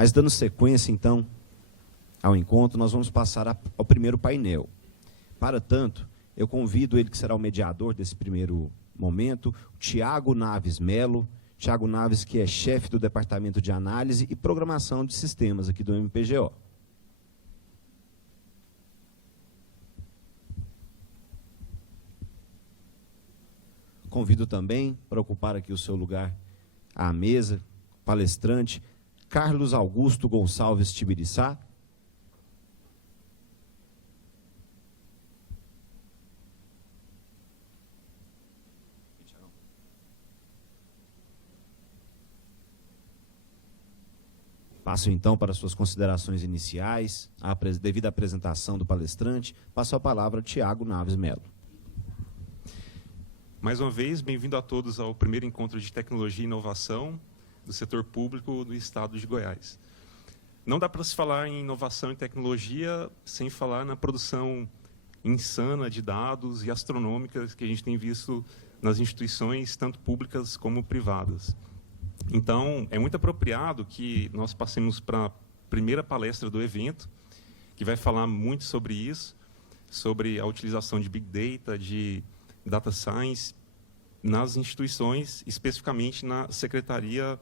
Mas, dando sequência, então, ao encontro, nós vamos passar ao primeiro painel. Para tanto, eu convido ele, que será o mediador desse primeiro momento, o Tiago Naves Melo. Tiago Naves, que é chefe do Departamento de Análise e Programação de Sistemas aqui do MPGO. Convido também para ocupar aqui o seu lugar à mesa, palestrante, Carlos Augusto Gonçalves Tibiriçá. Passo então para suas considerações iniciais, devido à apresentação do palestrante, passo a palavra a Tiago Naves Melo. Mais uma vez, bem-vindo a todos ao primeiro encontro de tecnologia e inovação do setor público do estado de Goiás. Não dá para se falar em inovação e tecnologia sem falar na produção insana de dados e astronômicas que a gente tem visto nas instituições, tanto públicas como privadas. Então, é muito apropriado que nós passemos para a primeira palestra do evento, que vai falar muito sobre isso, sobre a utilização de Big Data, de Data Science, nas instituições, especificamente na Secretaria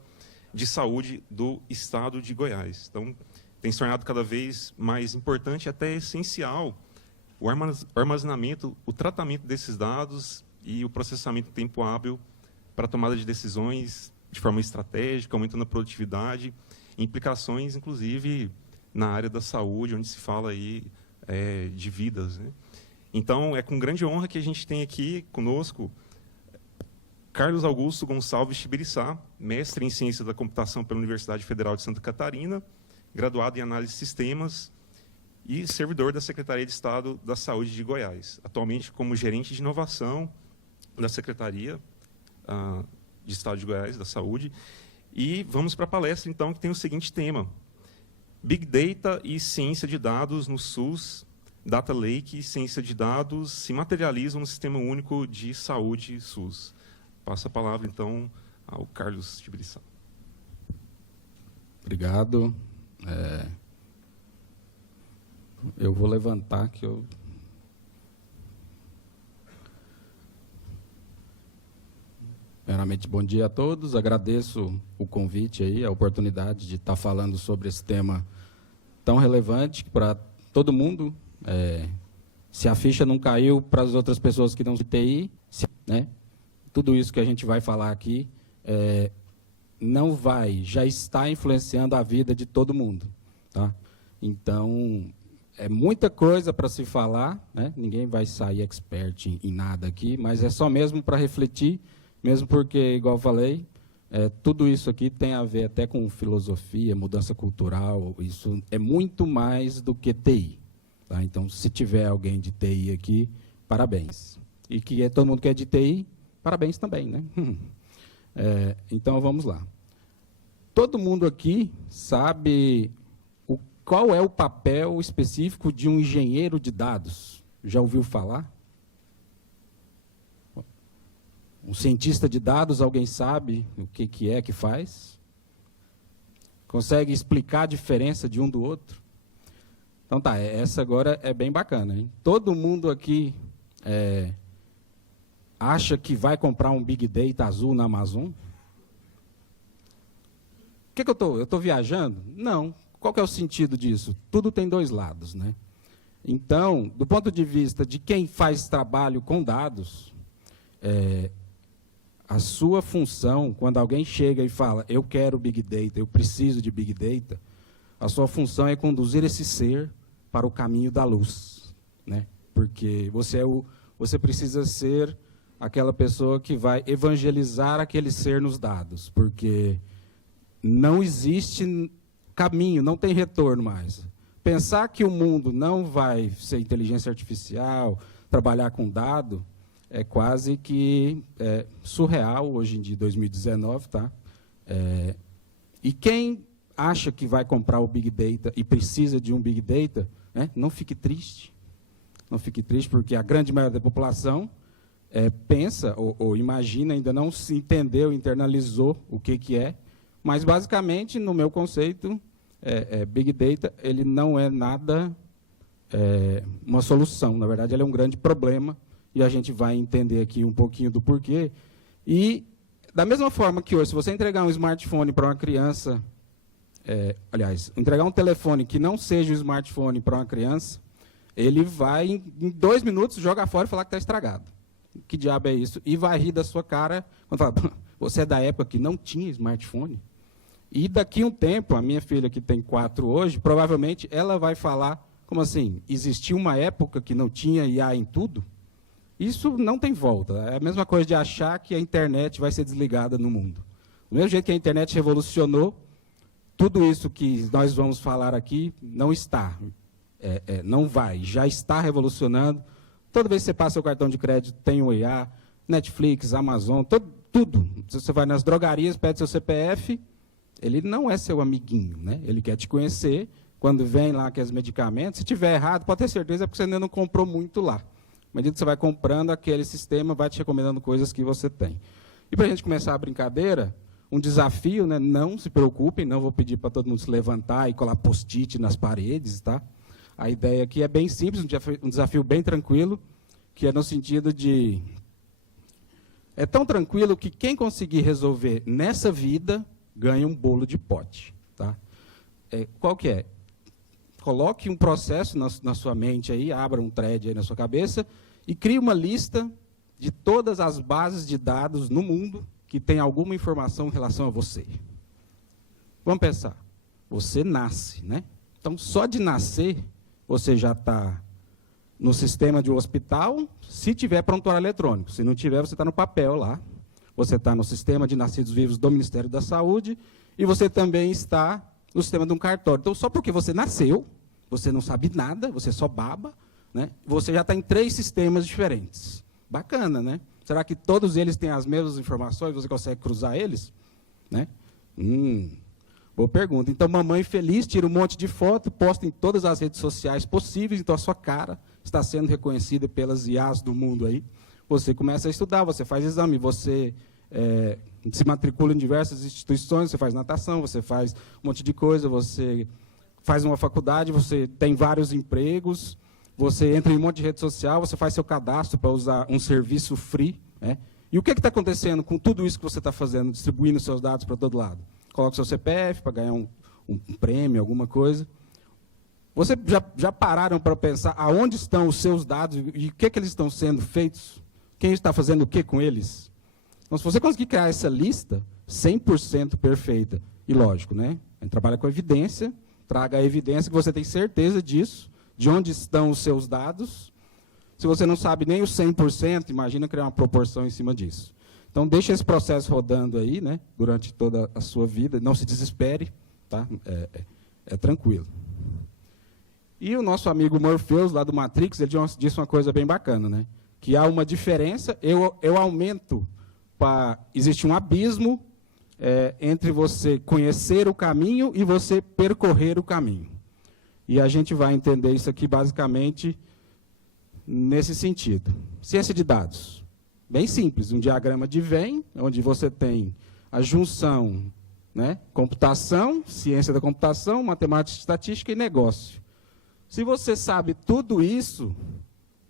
de Saúde do Estado de Goiás. Então, tem se tornado cada vez mais importante, até essencial, o armazenamento, o tratamento desses dados e o processamento em tempo hábil para a tomada de decisões de forma estratégica, aumentando a produtividade, implicações, inclusive, na área da saúde, onde se fala aí, de vidas, né? Então, é com grande honra que a gente tem aqui conosco Carlos Augusto Gonçalves Tibiriçá, mestre em Ciência da Computação pela Universidade Federal de Santa Catarina, graduado em Análise de Sistemas e servidor da Secretaria de Estado da Saúde de Goiás, atualmente como gerente de inovação da Secretaria de Estado de Goiás, da Saúde. E vamos para a palestra, então, que tem o seguinte tema: Big Data e Ciência de Dados no SUS, Data Lake e Ciência de Dados se materializam no Sistema Único de Saúde SUS. Passo a palavra, então, ao Carlos Tibiriçá. Obrigado. Eu vou levantar que eu... Primeiramente, bom dia a todos. Agradeço o convite aí, a oportunidade de estar falando sobre esse tema tão relevante para todo mundo. Se a ficha não caiu para as outras pessoas que não se TI, né? Tudo isso que a gente vai falar aqui não vai, já está influenciando a vida de todo mundo, tá? Então, é muita coisa para se falar, né? Ninguém vai sair expert em nada aqui, mas é só mesmo para refletir, mesmo porque, igual eu falei, tudo isso aqui tem a ver até com filosofia, mudança cultural, isso é muito mais do que TI. Tá? Então, se tiver alguém de TI aqui, parabéns. E que todo mundo que é de TI, parabéns também, né? Então, vamos lá. Todo mundo aqui sabe qual é o papel específico de um engenheiro de dados. Já ouviu falar? Um cientista de dados, alguém sabe o que é que faz? Consegue explicar a diferença de um do outro? Então tá, essa agora é bem bacana, hein? Todo mundo aqui acha que vai comprar um Big Data azul na Amazon? O que eu estou viajando? Não. Qual que é o sentido disso? Tudo tem dois lados, né? Então, do ponto de vista de quem faz trabalho com dados, a sua função, quando alguém chega e fala, eu quero Big Data, eu preciso de Big Data, a sua função é conduzir esse ser para o caminho da luz, né? Porque você precisa ser aquela pessoa que vai evangelizar aquele ser nos dados, porque não existe caminho, não tem retorno mais. Pensar que o mundo não vai ser inteligência artificial, trabalhar com dado, é quase que surreal hoje em dia, 2019, tá? E quem acha que vai comprar o Big Data e precisa de um Big Data, né, não fique triste. Não fique triste, porque a grande maioria da população pensa ou imagina, ainda não se entendeu, internalizou o que é, mas, basicamente, no meu conceito, Big Data ele não é nada uma solução. Na verdade, ele é um grande problema, e a gente vai entender aqui um pouquinho do porquê. E, da mesma forma que hoje, se você entregar um smartphone para uma criança, aliás, entregar um telefone que não seja o smartphone para uma criança, ele vai, em 2 minutos, jogar fora e falar que está estragado. Que diabo é isso? E vai rir da sua cara quando fala, você é da época que não tinha smartphone? E daqui a um tempo, a minha filha, que tem 4 hoje, provavelmente ela vai falar, como assim, existiu uma época que não tinha IA em tudo? Isso não tem volta. É a mesma coisa de achar que a internet vai ser desligada no mundo. Do mesmo jeito que a internet revolucionou, tudo isso que nós vamos falar aqui não está. Não vai, já está revolucionando. Toda vez que você passa o cartão de crédito, tem o IA, Netflix, Amazon, tudo. Se você vai nas drogarias, pede seu CPF, ele não é seu amiguinho, né? Ele quer te conhecer. Quando vem lá aqueles medicamentos, se tiver errado, pode ter certeza, é porque você ainda não comprou muito lá. À medida que você vai comprando, aquele sistema vai te recomendando coisas que você tem. E para a gente começar a brincadeira, um desafio, né? Não se preocupem, não vou pedir para todo mundo se levantar e colar post-it nas paredes, tá? A ideia aqui é bem simples, um desafio bem tranquilo, que é no sentido de... É tão tranquilo que quem conseguir resolver nessa vida ganha um bolo de pote. Tá? Qual que é? Coloque um processo na sua mente, aí, abra um thread aí na sua cabeça e crie uma lista de todas as bases de dados no mundo que tem alguma informação em relação a você. Vamos pensar. Você nasce, né? Então, só de nascer... Você já está no sistema de um hospital, se tiver prontuário eletrônico. Se não tiver, você está no papel lá. Você está no sistema de nascidos vivos do Ministério da Saúde e você também está no sistema de um cartório. Então, só porque você nasceu, você não sabe nada, você só baba, né? Você já está em 3 sistemas diferentes. Bacana, né? Será que todos eles têm as mesmas informações? Você consegue cruzar eles? Né? Boa pergunta. Então, mamãe feliz, tira um monte de foto, posta em todas as redes sociais possíveis, então a sua cara está sendo reconhecida pelas IAs do mundo aí. Você começa a estudar, você faz exame, você se matricula em diversas instituições, você faz natação, você faz um monte de coisa, você faz uma faculdade, você tem vários empregos, você entra em um monte de rede social, você faz seu cadastro para usar um serviço free. Né? E o que está acontecendo com tudo isso que você está fazendo, distribuindo seus dados para todo lado? Coloca seu CPF para ganhar um prêmio, alguma coisa. Vocês já pararam para pensar aonde estão os seus dados e o que eles estão sendo feitos? Quem está fazendo o que com eles? Então, se você conseguir criar essa lista 100% perfeita, e lógico, né? A gente trabalha com evidência, traga a evidência que você tem certeza disso, de onde estão os seus dados. Se você não sabe nem os 100%, imagina criar uma proporção em cima disso. Então, deixe esse processo rodando aí, né, durante toda a sua vida. Não se desespere, tá? É tranquilo. E o nosso amigo Morpheus, lá do Matrix, ele disse uma coisa bem bacana, né? Que há uma diferença, eu aumento para... Existe um abismo entre você conhecer o caminho e você percorrer o caminho. E a gente vai entender isso aqui, basicamente, nesse sentido. Ciência de dados. Bem simples, um diagrama de Venn, onde você tem a junção, né, computação, ciência da computação, matemática, estatística e negócio. Se você sabe tudo isso,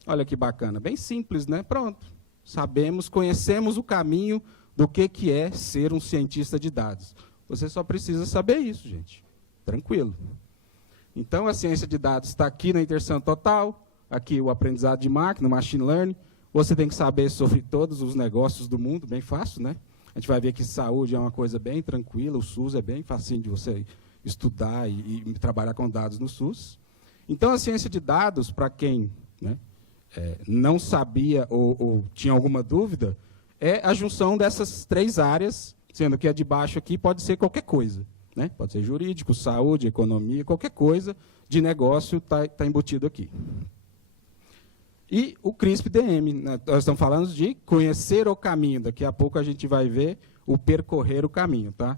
olha que bacana, bem simples, né? Pronto. Sabemos, conhecemos o caminho do que é ser um cientista de dados. Você só precisa saber isso, gente. Tranquilo. Então, a ciência de dados está aqui na Intersan Total, aqui o aprendizado de máquina, machine learning. Você tem que saber sobre todos os negócios do mundo, bem fácil, né? A gente vai ver que saúde é uma coisa bem tranquila, o SUS é bem facinho de você estudar e trabalhar com dados no SUS. Então, a ciência de dados, para quem, né, não sabia ou tinha alguma dúvida, é a junção dessas 3 áreas, sendo que a de baixo aqui pode ser qualquer coisa. Né? Pode ser jurídico, saúde, economia, qualquer coisa de negócio está embutido aqui. E o CRISP-DM, né? Nós estamos falando de conhecer o caminho. Daqui a pouco a gente vai ver o percorrer o caminho. Tá?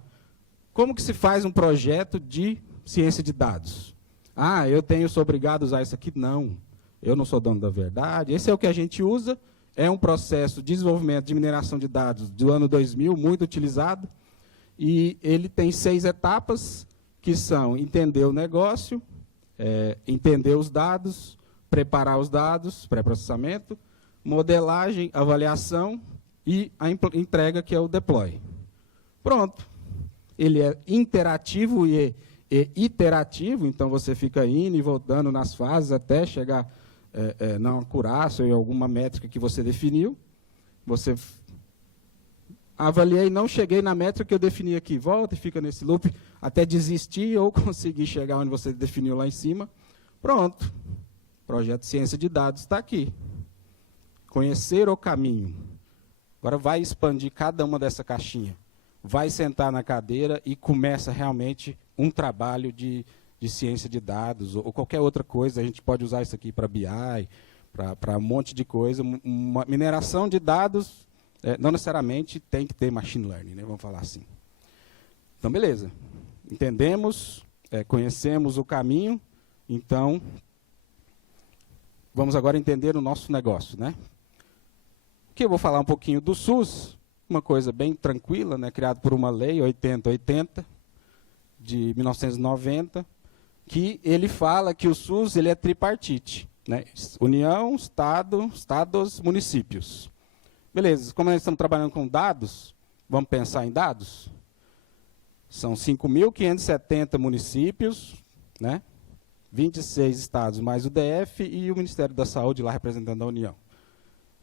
Como que se faz um projeto de ciência de dados? Ah, sou obrigado a usar isso aqui? Não, eu não sou dono da verdade. Esse é o que a gente usa, é um processo de desenvolvimento de mineração de dados do ano 2000, muito utilizado, e ele tem 6 etapas, que são entender o negócio, entender os dados, preparar os dados, pré-processamento, modelagem, avaliação e a entrega, que é o deploy. Pronto. Ele é interativo e iterativo, então você fica indo e voltando nas fases até chegar na acurácia ou em alguma métrica que você definiu. Você avaliei, não cheguei na métrica que eu defini aqui, volta e fica nesse loop até desistir ou conseguir chegar onde você definiu lá em cima. Pronto. Projeto de Ciência de Dados está aqui. Conhecer o caminho. Agora vai expandir cada uma dessa caixinha. Vai sentar na cadeira e começa realmente um trabalho de ciência de dados ou qualquer outra coisa. A gente pode usar isso aqui para BI, para um monte de coisa. Uma mineração de dados, não necessariamente tem que ter machine learning, né? Vamos falar assim. Então, beleza. Entendemos, conhecemos o caminho, então vamos agora entender o nosso negócio, né? Aqui eu vou falar um pouquinho do SUS, uma coisa bem tranquila, né, criado por uma lei 8080 de 1990, que ele fala que o SUS ele é tripartite, né? União, Estado, Estados, municípios. Beleza, como nós estamos trabalhando com dados, vamos pensar em dados? São 5.570 municípios, né? 26 estados mais o DF e o Ministério da Saúde lá representando a União.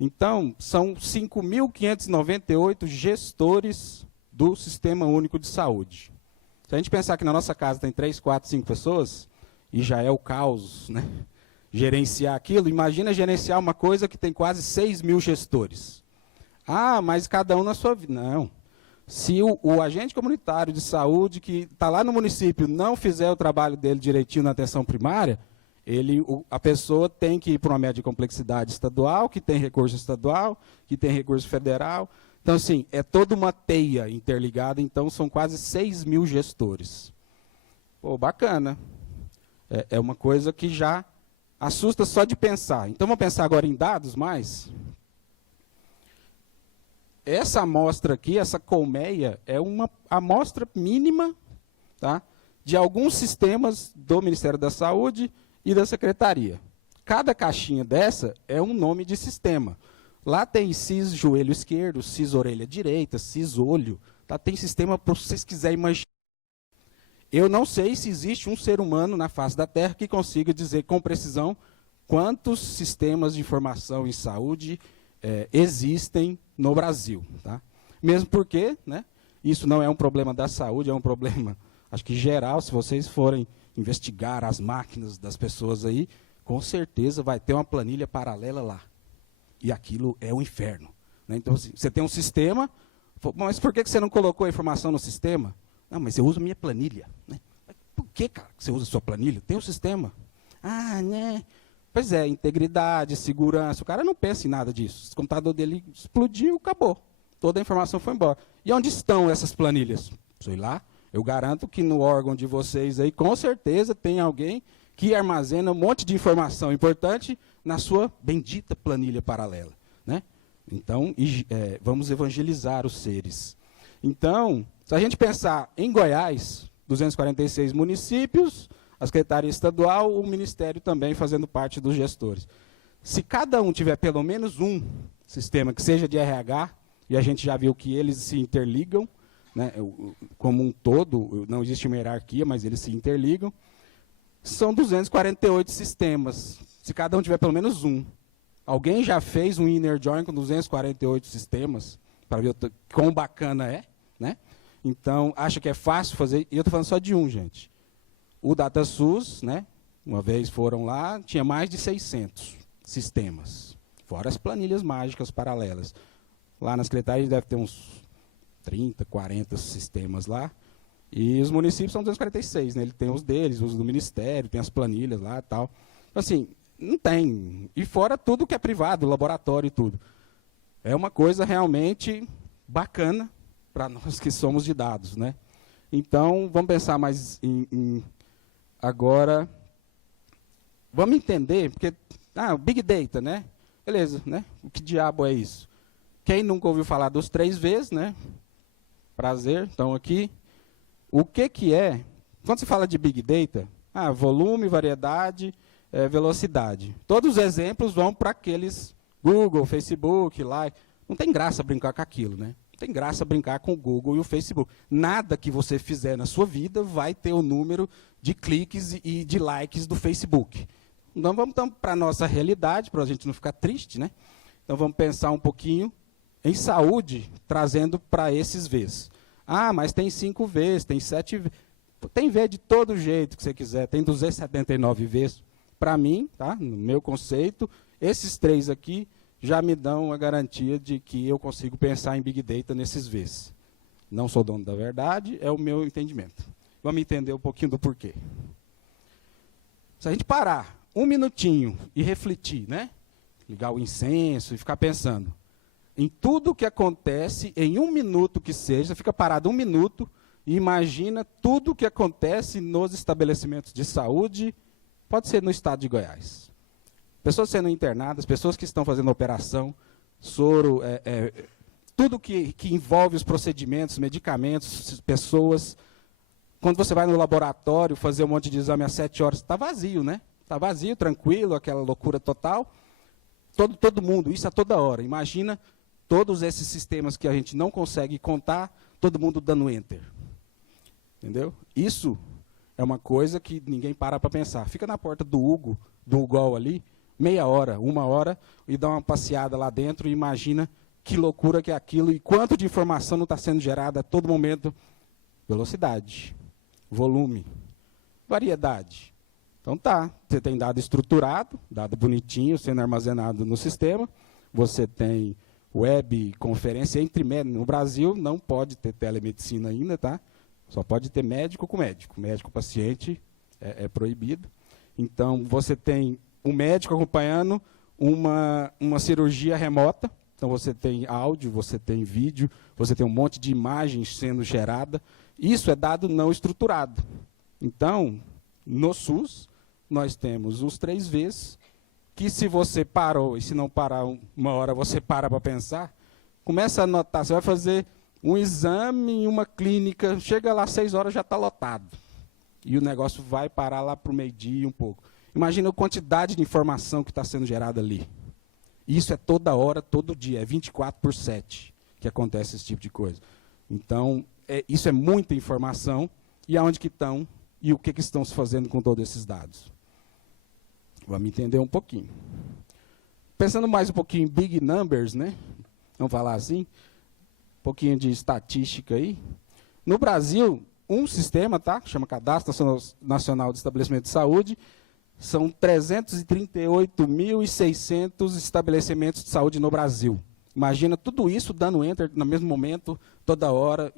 Então, são 5.598 gestores do Sistema Único de Saúde. Se a gente pensar que na nossa casa tem 3, 4, 5 pessoas, e já é o caos, né? Gerenciar aquilo, imagina gerenciar uma coisa que tem quase 6.000 gestores. Ah, mas cada um na sua vida. Não. Se o agente comunitário de saúde que está lá no município não fizer o trabalho dele direitinho na atenção primária, a pessoa tem que ir para uma média de complexidade estadual, que tem recurso estadual, que tem recurso federal. Então, assim, é toda uma teia interligada, então são quase 6.000 gestores. Pô, bacana. É uma coisa que já assusta só de pensar. Então, vamos pensar agora em dados mais. Essa amostra aqui, essa colmeia, é uma amostra mínima, tá, de alguns sistemas do Ministério da Saúde e da Secretaria. Cada caixinha dessa é um nome de sistema. Lá tem CIS joelho esquerdo, CIS orelha direita, CIS olho. Tá? Tem sistema para vocês quiserem imaginar. Eu não sei se existe um ser humano na face da Terra que consiga dizer com precisão quantos sistemas de informação em saúde existem no Brasil. Tá? Mesmo porque, né, isso não é um problema da saúde, é um problema, acho que geral. Se vocês forem investigar as máquinas das pessoas aí, com certeza vai ter uma planilha paralela lá. E aquilo é o inferno. Né? Então, assim, você tem um sistema, mas por que você não colocou a informação no sistema? Não, mas eu uso a minha planilha. Né? Por que, cara, você usa a sua planilha? Tem um sistema. Ah, né? Pois é, integridade, segurança. O cara não pensa em nada disso. O computador dele explodiu, acabou. Toda a informação foi embora. E onde estão essas planilhas? Sei lá. Eu garanto que no órgão de vocês aí, com certeza, tem alguém que armazena um monte de informação importante na sua bendita planilha paralela. Né? Então, vamos evangelizar os seres. Então, se a gente pensar em Goiás, 246 municípios, a Secretaria Estadual, o Ministério também fazendo parte dos gestores. Se cada um tiver pelo menos um sistema que seja de RH, e a gente já viu que eles se interligam, né, como um todo, não existe uma hierarquia, mas eles se interligam, são 248 sistemas. Se cada um tiver pelo menos um. Alguém já fez um inner join com 248 sistemas, para ver quão bacana é? Né? Então, acha que é fácil fazer, e eu estou falando só de um, gente. O DataSUS, né, uma vez foram lá, tinha mais de 600 sistemas, fora as planilhas mágicas paralelas. Lá na Secretaria deve ter uns 30, 40 sistemas lá, e os municípios são 246, né? Ele tem os deles, os do Ministério, tem as planilhas lá e tal. Então, assim, não tem. E fora tudo que é privado, laboratório e tudo. É uma coisa realmente bacana para nós que somos de dados, né? Então, vamos pensar mais agora, vamos entender, porque, o Big Data, né? Beleza, né? O que diabo é isso? Quem nunca ouviu falar dos 3 Vs, né? Prazer, então aqui. O que é quando se fala de Big Data, volume, variedade, velocidade. Todos os exemplos vão para aqueles Google, Facebook, lá. Não tem graça brincar com aquilo, né? Não tem graça brincar com o Google e o Facebook. Nada que você fizer na sua vida vai ter o número de cliques e de likes do Facebook. Então, vamos para a nossa realidade, para a gente não ficar triste, né? Então, vamos pensar um pouquinho em saúde, trazendo para esses Vs. Mas tem 5 Vs, tem 7 Vs. Tem V de todo jeito que você quiser, tem 279 Vs. Para mim, tá? No meu conceito, esses 3 aqui já me dão a garantia de que eu consigo pensar em Big Data nesses Vs. Não sou dono da verdade, é o meu entendimento. Vamos entender um pouquinho do porquê. Se a gente parar um minutinho e refletir, né? Ligar o incenso e ficar pensando em tudo que acontece em um minuto que seja, fica parado um minuto e imagina tudo o que acontece nos estabelecimentos de saúde, pode ser no estado de Goiás. Pessoas sendo internadas, pessoas que estão fazendo operação, soro, tudo que envolve os procedimentos, medicamentos, pessoas. Quando você vai no laboratório fazer um monte de exame às 7 horas, está vazio, né? Está vazio, tranquilo, aquela loucura total. Todo mundo, isso a toda hora. Imagina todos esses sistemas que a gente não consegue contar, todo mundo dando enter. Entendeu? Isso é uma coisa que ninguém para pensar. Fica na porta do Hugo ali, meia hora, 1 hora, e dá uma passeada lá dentro e imagina que loucura que é aquilo e quanto de informação não está sendo gerada a todo momento. Velocidade, volume, variedade. Então tá, você tem dado estruturado, dado bonitinho, sendo armazenado no sistema, você tem web, conferência entre médicos. No Brasil não pode ter telemedicina ainda, tá? Só pode ter médico com médico. Médico-paciente é proibido. Então, você tem um médico acompanhando uma cirurgia remota. Então, você tem áudio, você tem vídeo, você tem um monte de imagens sendo gerada. Isso é dado não estruturado. Então, no SUS, nós temos os 3 Vs, que se você parou, e se não parar 1 hora, você para pensar, começa a anotar, você vai fazer um exame em uma clínica, chega lá às 6 horas, já está lotado. E o negócio vai parar lá para o meio-dia e um pouco. Imagina a quantidade de informação que está sendo gerada ali. Isso é toda hora, todo dia, é 24/7 que acontece esse tipo de coisa. Então, isso é muita informação, e aonde que estão, e o que estão se fazendo com todos esses dados. Vamos entender um pouquinho. Pensando mais um pouquinho em big numbers, né? Vamos falar assim, um pouquinho de estatística aí. No Brasil, um sistema, tá? Chama Cadastro Nacional de Estabelecimento de Saúde, são 338.600 estabelecimentos de saúde no Brasil. Imagina tudo isso dando enter no mesmo momento, toda hora.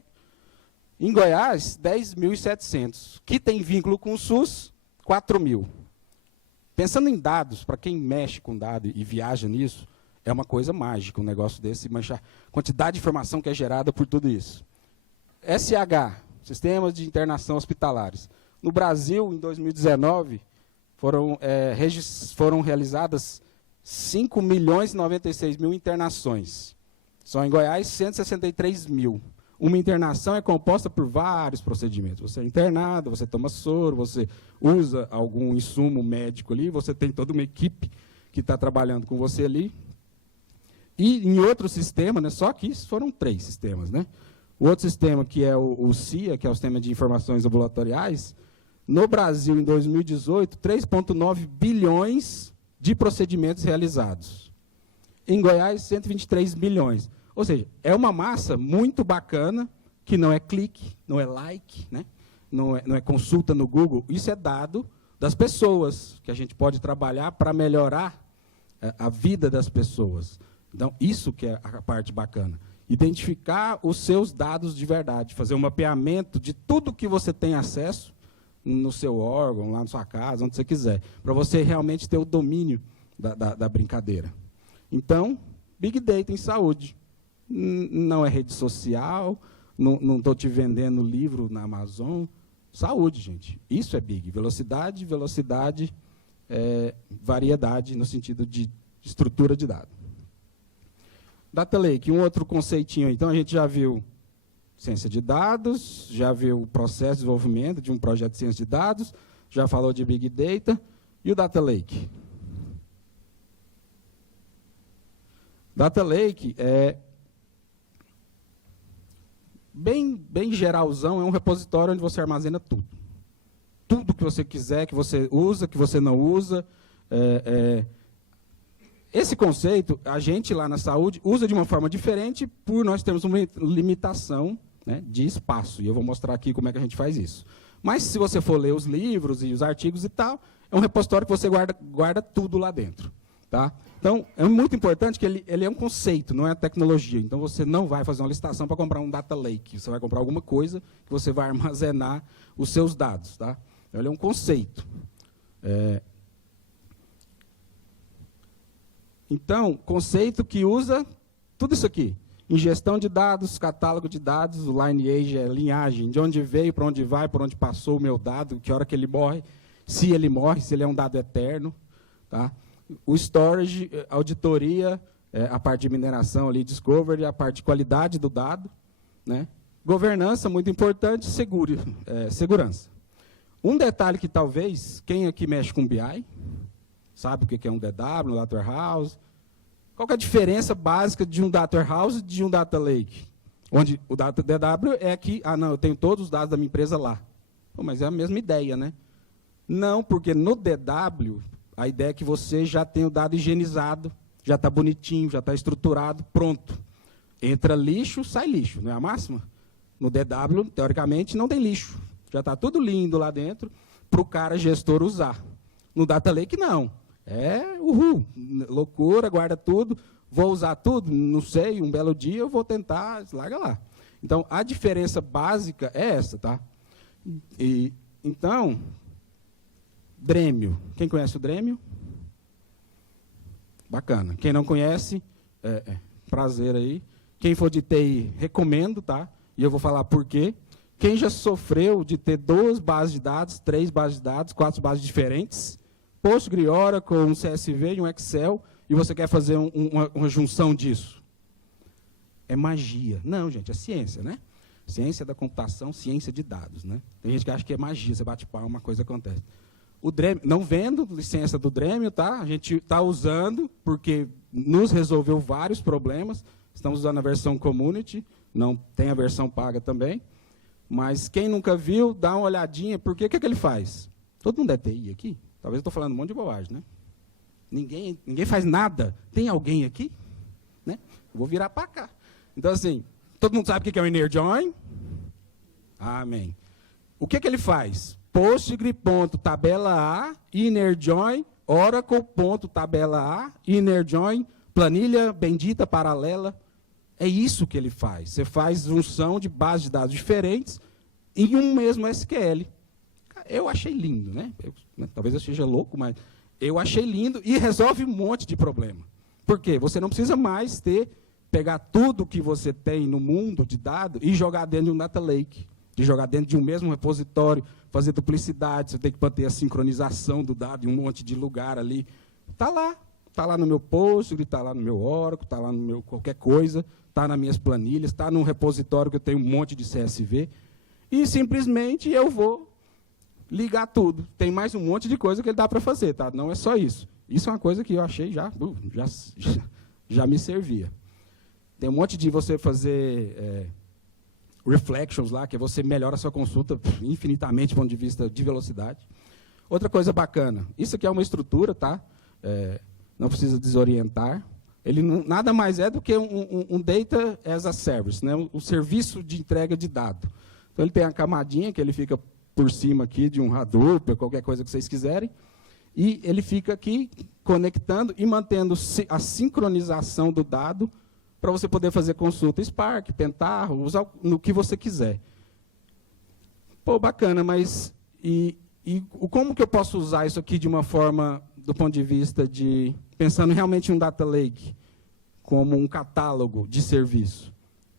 Em Goiás, 10.700. Que tem vínculo com o SUS, 4.000. Pensando em dados, para quem mexe com dados e viaja nisso, é uma coisa mágica um negócio desse, manchar quantidade de informação que é gerada por tudo isso. SH, Sistemas de Internação Hospitalares. No Brasil, em 2019, foram realizadas 5.096.000 internações. Só em Goiás, 163.000. Uma internação é composta por vários procedimentos. Você é internado, você toma soro, você usa algum insumo médico ali, você tem toda uma equipe que está trabalhando com você ali. E em outro sistema, né, só que foram 3 sistemas. Né? O outro sistema, que é o CIA, que é o Sistema de Informações Ambulatoriais, no Brasil, em 2018, 3,9 bilhões de procedimentos realizados. Em Goiás, 123 bilhões. Ou seja, é uma massa muito bacana, que não é clique, não é like, né? não é consulta no Google. Isso é dado das pessoas, que a gente pode trabalhar para melhorar a vida das pessoas. Então, isso que é a parte bacana. Identificar os seus dados de verdade, fazer um mapeamento de tudo que você tem acesso no seu órgão, lá na sua casa, onde você quiser, para você realmente ter o domínio da brincadeira. Então, Big Data em saúde. Não é rede social, não estou te vendendo livro na Amazon. Saúde, gente. Isso é Big. Velocidade, variedade, no sentido de estrutura de dados. Data Lake, um outro conceitinho. Então, a gente já viu ciência de dados, já viu o processo de desenvolvimento de um projeto de ciência de dados, já falou de Big Data, e o Data Lake? Data Lake é bem geralzão, é um repositório onde você armazena tudo. Tudo que você quiser, que você usa, que você não usa. Esse conceito, a gente lá na saúde usa de uma forma diferente por nós termos uma limitação, né, de espaço. E eu vou mostrar aqui como é que a gente faz isso. Mas se você for ler os livros e os artigos e tal, é um repositório que você guarda tudo lá dentro. Tá? Então, é muito importante que ele é um conceito, não é tecnologia. Então, você não vai fazer uma licitação para comprar um data lake. Você vai comprar alguma coisa que você vai armazenar os seus dados. Tá? Então, ele é um conceito. Então, conceito que usa tudo isso aqui. Ingestão de dados, catálogo de dados, o lineage é linhagem, de onde veio, para onde vai, por onde passou o meu dado, que hora que ele morre, se ele é um dado eterno. Tá? O storage, auditoria, a parte de mineração ali, discovery, a parte de qualidade do dado. Né? Governança, muito importante, segurança. Um detalhe que talvez, quem aqui mexe com BI, sabe o que é um DW, um Data Warehouse? Qual que é a diferença básica de um Data Warehouse e de um Data Lake? Onde o Data DW é que, eu tenho todos os dados da minha empresa lá. Pô, mas é a mesma ideia, né? Não, porque no DW, a ideia é que você já tem o dado higienizado, já está bonitinho, já está estruturado, pronto. Entra lixo, sai lixo, não é a máxima? No DW, teoricamente, não tem lixo. Já está tudo lindo lá dentro para o cara gestor usar. No Data Lake, não. Loucura, guarda tudo. Vou usar tudo? Não sei, um belo dia eu vou tentar, larga lá. Então, a diferença básica é essa, tá? Então, Dremio. Quem conhece o Dremio? Bacana. Quem não conhece, prazer aí. Quem for de TI, recomendo, tá? E eu vou falar por quê. Quem já sofreu de ter 2 bases de dados, 3 bases de dados, 4 bases diferentes, Postgre, Oracle, um CSV e um Excel, e você quer fazer uma junção disso? É magia. Não, gente, é ciência, né? Ciência da computação, ciência de dados, né? Tem gente que acha que é magia, você bate palma, uma coisa acontece. O Dremio, não vendo licença do Dremio, tá? A gente está usando porque nos resolveu vários problemas. Estamos usando a versão Community, não tem a versão paga também. Mas quem nunca viu, dá uma olhadinha, porque o que ele faz? Todo mundo é TI aqui? Talvez eu estou falando um monte de bobagem, né? Ninguém faz nada. Tem alguém aqui? Né? Vou virar para cá. Então, assim, todo mundo sabe o que é o inner join? Amém. O que ele faz? Postgre.tabela A, inner join, Oracle.tabela A, inner join, planilha bendita paralela. É isso que ele faz. Você faz junção de bases de dados diferentes em um mesmo SQL. Eu achei lindo, né? Talvez eu seja louco, mas eu achei lindo e resolve um monte de problema. Por quê? Você não precisa mais pegar tudo que você tem no mundo de dados e jogar dentro de um data lake, de jogar dentro de um mesmo repositório, fazer duplicidade, você tem que manter a sincronização do dado em um monte de lugar ali. Está lá no meu Postgre, está lá no meu Oracle, está lá no meu qualquer coisa, está nas minhas planilhas, está num repositório que eu tenho um monte de CSV, e simplesmente eu vou ligar tudo. Tem mais um monte de coisa que ele dá para fazer, tá? Não é só isso. Isso é uma coisa que eu achei já me servia. Tem um monte de você fazer reflections lá, que você melhora a sua consulta infinitamente do ponto de vista de velocidade. Outra coisa bacana, isso aqui é uma estrutura, tá? Não precisa desorientar. Ele nada mais é do que um Data as a Service, né? Um serviço de entrega de dado. Então, ele tem a camadinha que ele fica por cima aqui de um Hadoop, qualquer coisa que vocês quiserem, e ele fica aqui conectando e mantendo a sincronização do dado para você poder fazer consulta Spark, Pentaho, usar no que você quiser. Pô, bacana, mas como que eu posso usar isso aqui de uma forma, do ponto de vista de, pensando realmente em um data lake, como um catálogo de serviço?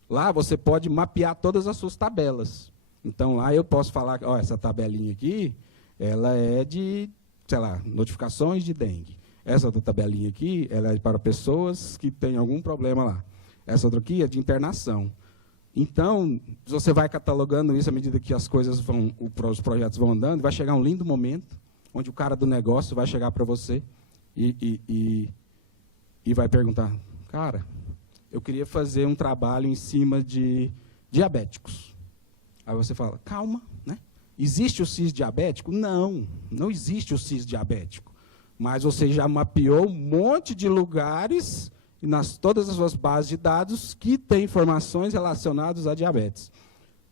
Lá você pode mapear todas as suas tabelas. Então, lá eu posso falar, ó, essa tabelinha aqui, ela é de, sei lá, notificações de dengue. Essa outra tabelinha aqui, ela é para pessoas que têm algum problema lá. Essa outra aqui é de internação. Então, você vai catalogando isso à medida que as coisas os projetos vão andando, vai chegar um lindo momento onde o cara do negócio vai chegar para você e vai perguntar, cara, eu queria fazer um trabalho em cima de diabéticos. Aí você fala, calma, né? Existe o CIS diabético? Não, não existe o CIS diabético. Mas você já mapeou um monte de lugares e todas as suas bases de dados que têm informações relacionadas a diabetes.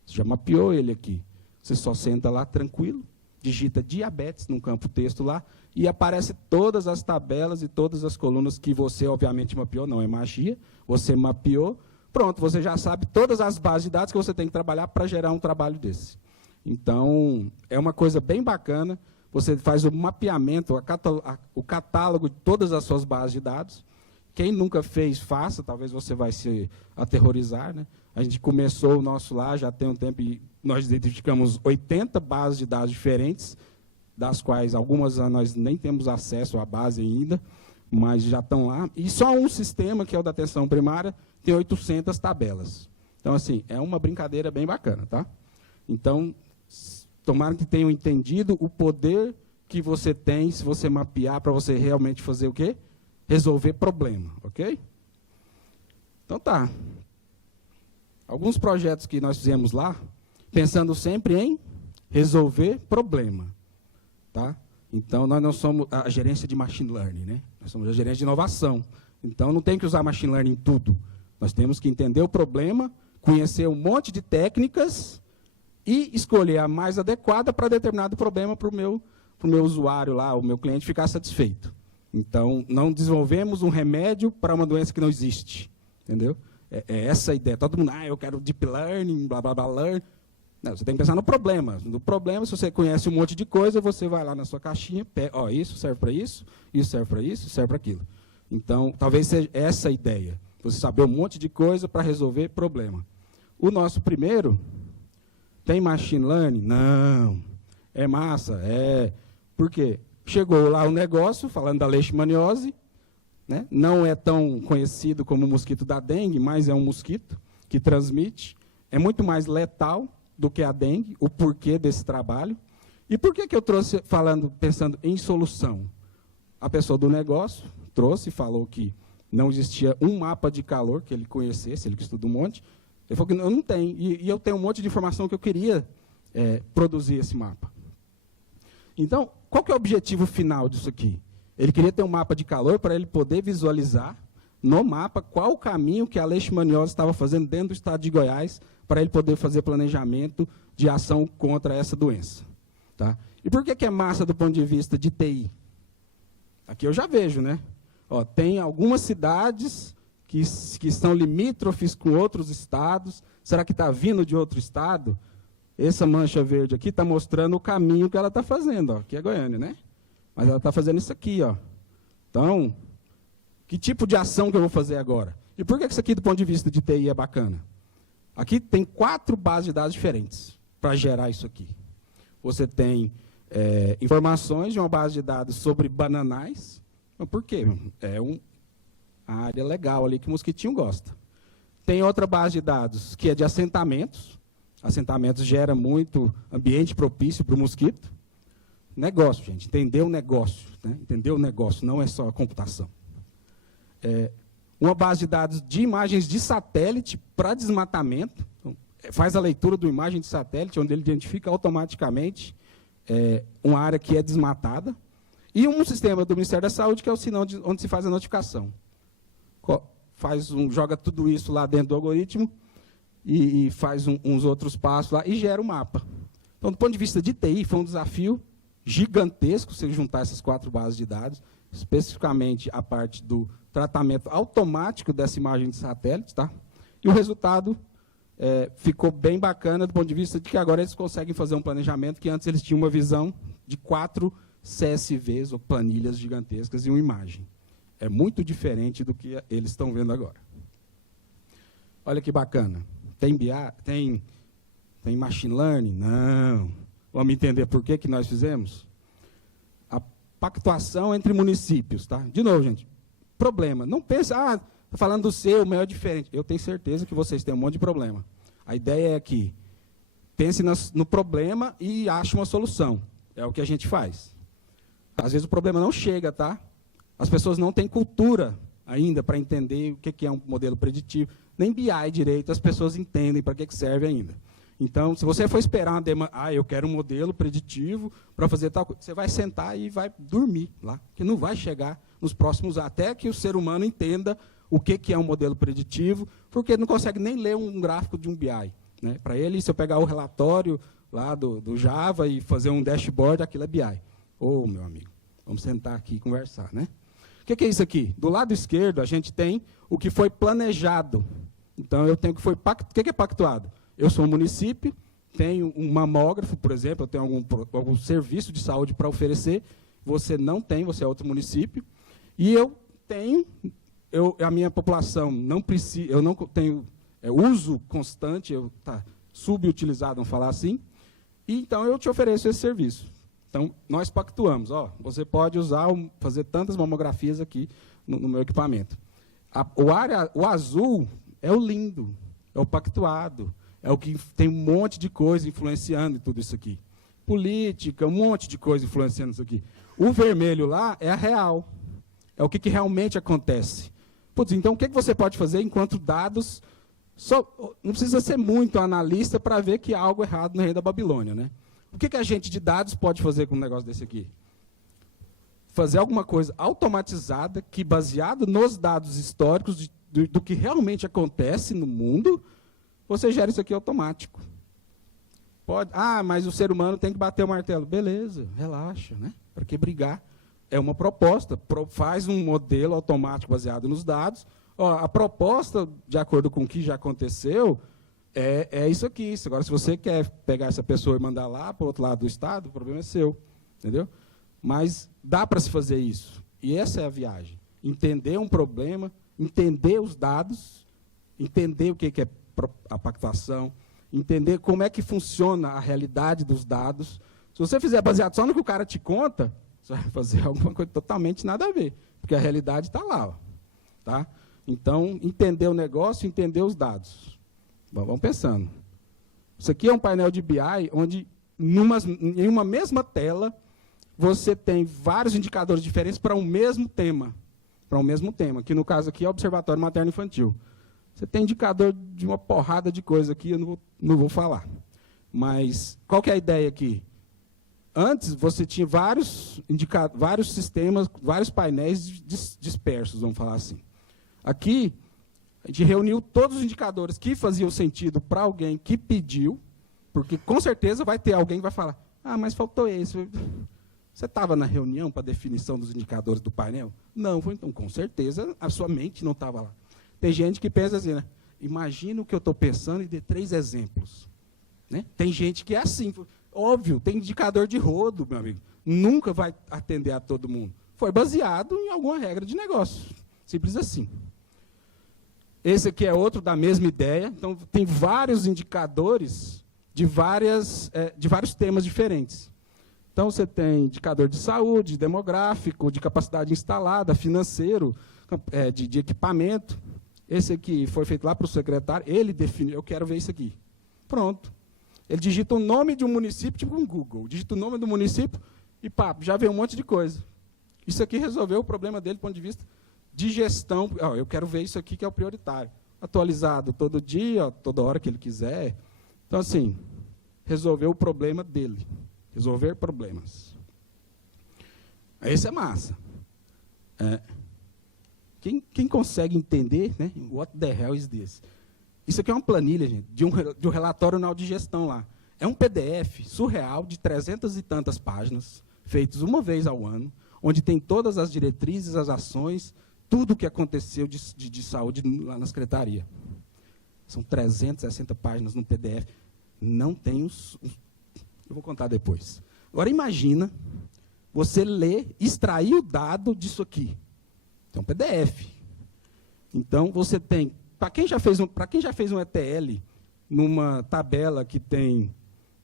Você já mapeou ele aqui. Você só senta lá tranquilo, digita diabetes no campo texto lá e aparece todas as tabelas e todas as colunas que você, obviamente, mapeou. Não é magia, você mapeou. Pronto, você já sabe todas as bases de dados que você tem que trabalhar para gerar um trabalho desse. Então, é uma coisa bem bacana. Você faz o mapeamento, o catálogo de todas as suas bases de dados. Quem nunca fez, faça, talvez você vai se aterrorizar, né? A gente começou o nosso lá, já tem um tempo, e nós identificamos 80 bases de dados diferentes, das quais algumas nós nem temos acesso à base ainda, mas já estão lá. E só um sistema, que é o da atenção primária, tem 800 tabelas. Então, assim, é uma brincadeira bem bacana, tá? Então, tomara que tenham entendido o poder que você tem se você mapear para você realmente fazer o quê? Resolver problema, ok? Então tá. Alguns projetos que nós fizemos lá, pensando sempre em resolver problema, tá? Então, nós não somos a gerência de machine learning, né? Nós somos a gerência de inovação. Então, não tem que usar machine learning em tudo. Nós temos que entender o problema, conhecer um monte de técnicas e escolher a mais adequada para determinado problema para o meu usuário lá, o meu cliente ficar satisfeito. Então, não desenvolvemos um remédio para uma doença que não existe. Entendeu? É essa a ideia. Todo mundo, eu quero deep learning, blá, blá, blá, learn. Não, você tem que pensar no problema. No problema, se você conhece um monte de coisa, você vai lá na sua caixinha, isso serve para isso serve para isso, serve para aquilo. Então, talvez seja essa a ideia. Você saber um monte de coisa para resolver problema. O nosso primeiro, tem machine learning? Não. É massa? É. Por quê? Chegou lá o negócio, falando da leishmaniose, né? Não é tão conhecido como o mosquito da dengue, mas é um mosquito que transmite. É muito mais letal do que a dengue, o porquê desse trabalho. E por que eu trouxe, pensando em solução? A pessoa do negócio trouxe e falou que não existia um mapa de calor que ele conhecesse, ele que estuda um monte. Ele falou que eu não tenho, e eu tenho um monte de informação que eu queria produzir esse mapa. Então, qual que é o objetivo final disso aqui? Ele queria ter um mapa de calor para ele poder visualizar no mapa qual o caminho que a leishmaniose estava fazendo dentro do estado de Goiás para ele poder fazer planejamento de ação contra essa doença. Tá? E por que é massa do ponto de vista de TI? Aqui eu já vejo, né? Ó, tem algumas cidades que estão limítrofes com outros estados. Será que está vindo de outro estado? Essa mancha verde aqui está mostrando o caminho que ela está fazendo. Ó. Aqui é Goiânia, né? Mas ela está fazendo isso aqui. Ó. Então, que tipo de ação que eu vou fazer agora? E por que isso aqui, do ponto de vista de TI, é bacana? Aqui tem 4 bases de dados diferentes para gerar isso aqui. Você tem informações de uma base de dados sobre bananais. Mas por quê? É uma área legal ali que o mosquitinho gosta. Tem outra base de dados que é de assentamentos. Assentamentos gera muito ambiente propício para o mosquito. Negócio, gente, entender o negócio. Né? Entender o negócio, não é só a computação. Uma base de dados de imagens de satélite para desmatamento. Então, faz a leitura de uma imagem de satélite, onde ele identifica automaticamente uma área que é desmatada. E um sistema do Ministério da Saúde, que é o sinal onde se faz a notificação. Joga tudo isso lá dentro do algoritmo, e faz uns outros passos lá e gera o mapa. Então, do ponto de vista de TI, foi um desafio gigantesco se juntar essas 4 bases de dados, especificamente a parte do tratamento automático dessa imagem de satélite. Tá? E o resultado ficou bem bacana do ponto de vista de que agora eles conseguem fazer um planejamento que antes eles tinham uma visão de 4 CSVs, ou planilhas gigantescas, e uma imagem. É muito diferente do que eles estão vendo agora. Olha que bacana. Tem BI? Tem machine learning? Não. Vamos entender por que nós fizemos? A pactuação entre municípios. Tá? De novo, gente, problema. Não pensa, está falando do seu, o meu é diferente. Eu tenho certeza que vocês têm um monte de problema. A ideia é que pense no problema e ache uma solução. É o que a gente faz. Às vezes o problema não chega, tá? As pessoas não têm cultura ainda para entender o que é um modelo preditivo. Nem BI direito as pessoas entendem para que serve ainda. Então, se você for esperar uma demanda, eu quero um modelo preditivo para fazer tal coisa, você vai sentar e vai dormir lá, que não vai chegar nos próximos, até que o ser humano entenda o que é um modelo preditivo, porque ele não consegue nem ler um gráfico de um BI. Né? Para ele, se eu pegar o relatório lá do Java e fazer um dashboard, aquilo é BI. Ô, meu amigo, vamos sentar aqui e conversar. Né? O que é isso aqui? Do lado esquerdo, a gente tem o que foi planejado. Então, eu tenho o que foi pactuado. O que é pactuado? Eu sou um município, tenho um mamógrafo, por exemplo, eu tenho algum serviço de saúde para oferecer, você não tem, você é outro município, e eu tenho, a minha população não precisa, eu não tenho uso constante, está subutilizado, vamos falar assim, e então eu te ofereço esse serviço. Então, nós pactuamos, você pode fazer tantas mamografias aqui no meu equipamento. O azul é o lindo, é o pactuado, é o que tem um monte de coisa influenciando em tudo isso aqui. Política, um monte de coisa influenciando isso aqui. O vermelho lá é a real. É o que realmente acontece. Putz, então, o que você pode fazer enquanto dados... não precisa ser muito analista para ver que há algo errado no Reino da Babilônia. Né? O que a gente de dados pode fazer com um negócio desse aqui? Fazer alguma coisa automatizada que, baseado nos dados históricos do que realmente acontece no mundo... Você gera isso aqui automático. Pode, mas o ser humano tem que bater o martelo. Beleza, relaxa, né? Para que brigar? É uma proposta. Faz um modelo automático baseado nos dados. A proposta, de acordo com o que já aconteceu, é isso aqui. Agora, se você quer pegar essa pessoa e mandar lá para o outro lado do estado, o problema é seu. Entendeu? Mas dá para se fazer isso. E essa é a viagem. Entender um problema, entender os dados, entender o que é a pactuação, entender como é que funciona a realidade dos dados. Se você fizer baseado só no que o cara te conta, você vai fazer alguma coisa totalmente nada a ver, porque a realidade está lá. Tá? Então, entender o negócio, entender os dados. Bom, vamos pensando. Isso aqui é um painel de BI, onde em uma mesma tela, você tem vários indicadores diferentes para um mesmo tema. Que no caso aqui é o Observatório Materno-Infantil. Você tem indicador de uma porrada de coisa aqui, eu não vou falar. Mas qual que é a ideia aqui? Antes, você tinha vários sistemas, vários painéis dispersos, vamos falar assim. Aqui, a gente reuniu todos os indicadores que faziam sentido para alguém que pediu, porque com certeza vai ter alguém que vai falar, mas faltou esse. Você estava na reunião para a definição dos indicadores do painel? Não, então com certeza a sua mente não estava lá. Tem gente que pensa assim, né? Imagina o que eu estou pensando e dê 3 exemplos. Né? Tem gente que é assim. Óbvio, tem indicador de rodo, meu amigo. Nunca vai atender a todo mundo. Foi baseado em alguma regra de negócio. Simples assim. Esse aqui é outro da mesma ideia. Então, tem vários indicadores de vários temas diferentes. Então, você tem indicador de saúde, demográfico, de capacidade instalada, financeiro, de equipamento. Esse aqui foi feito lá para o secretário, ele definiu, eu quero ver isso aqui. Pronto. Ele digita o nome de um município, tipo um Google, digita o nome do município e já vê um monte de coisa. Isso aqui resolveu o problema dele do ponto de vista de gestão. Eu quero ver isso aqui que é o prioritário. Atualizado todo dia, toda hora que ele quiser. Então, assim, resolveu o problema dele. Resolver problemas. Esse é massa. Quem consegue entender, né? What the hell is this? Isso aqui é uma planilha, gente, de um relatório anual de gestão lá. É um PDF surreal de 300 e tantas páginas, feitos uma vez ao ano, onde tem todas as diretrizes, as ações, tudo o que aconteceu de saúde lá na secretaria. São 360 páginas no PDF. Não tem eu vou contar depois. Agora, imagina você ler, extrair o dado disso aqui. É um PDF. Então, você tem... Para quem já fez um ETL numa tabela que tem,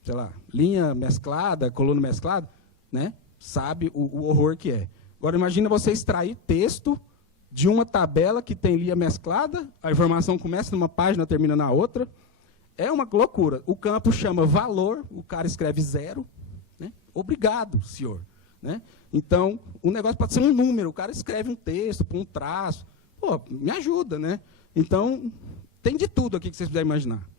sei lá, linha mesclada, coluna mesclada, né, sabe o horror que é. Agora, imagina você extrair texto de uma tabela que tem linha mesclada, a informação começa numa página, termina na outra. É uma loucura. O campo chama valor, o cara escreve 0. Né? Obrigado, senhor. Né? Então, o negócio pode ser um número. O cara escreve um texto, põe um traço. Pô, me ajuda, né? Então, tem de tudo aqui que vocês puderem imaginar.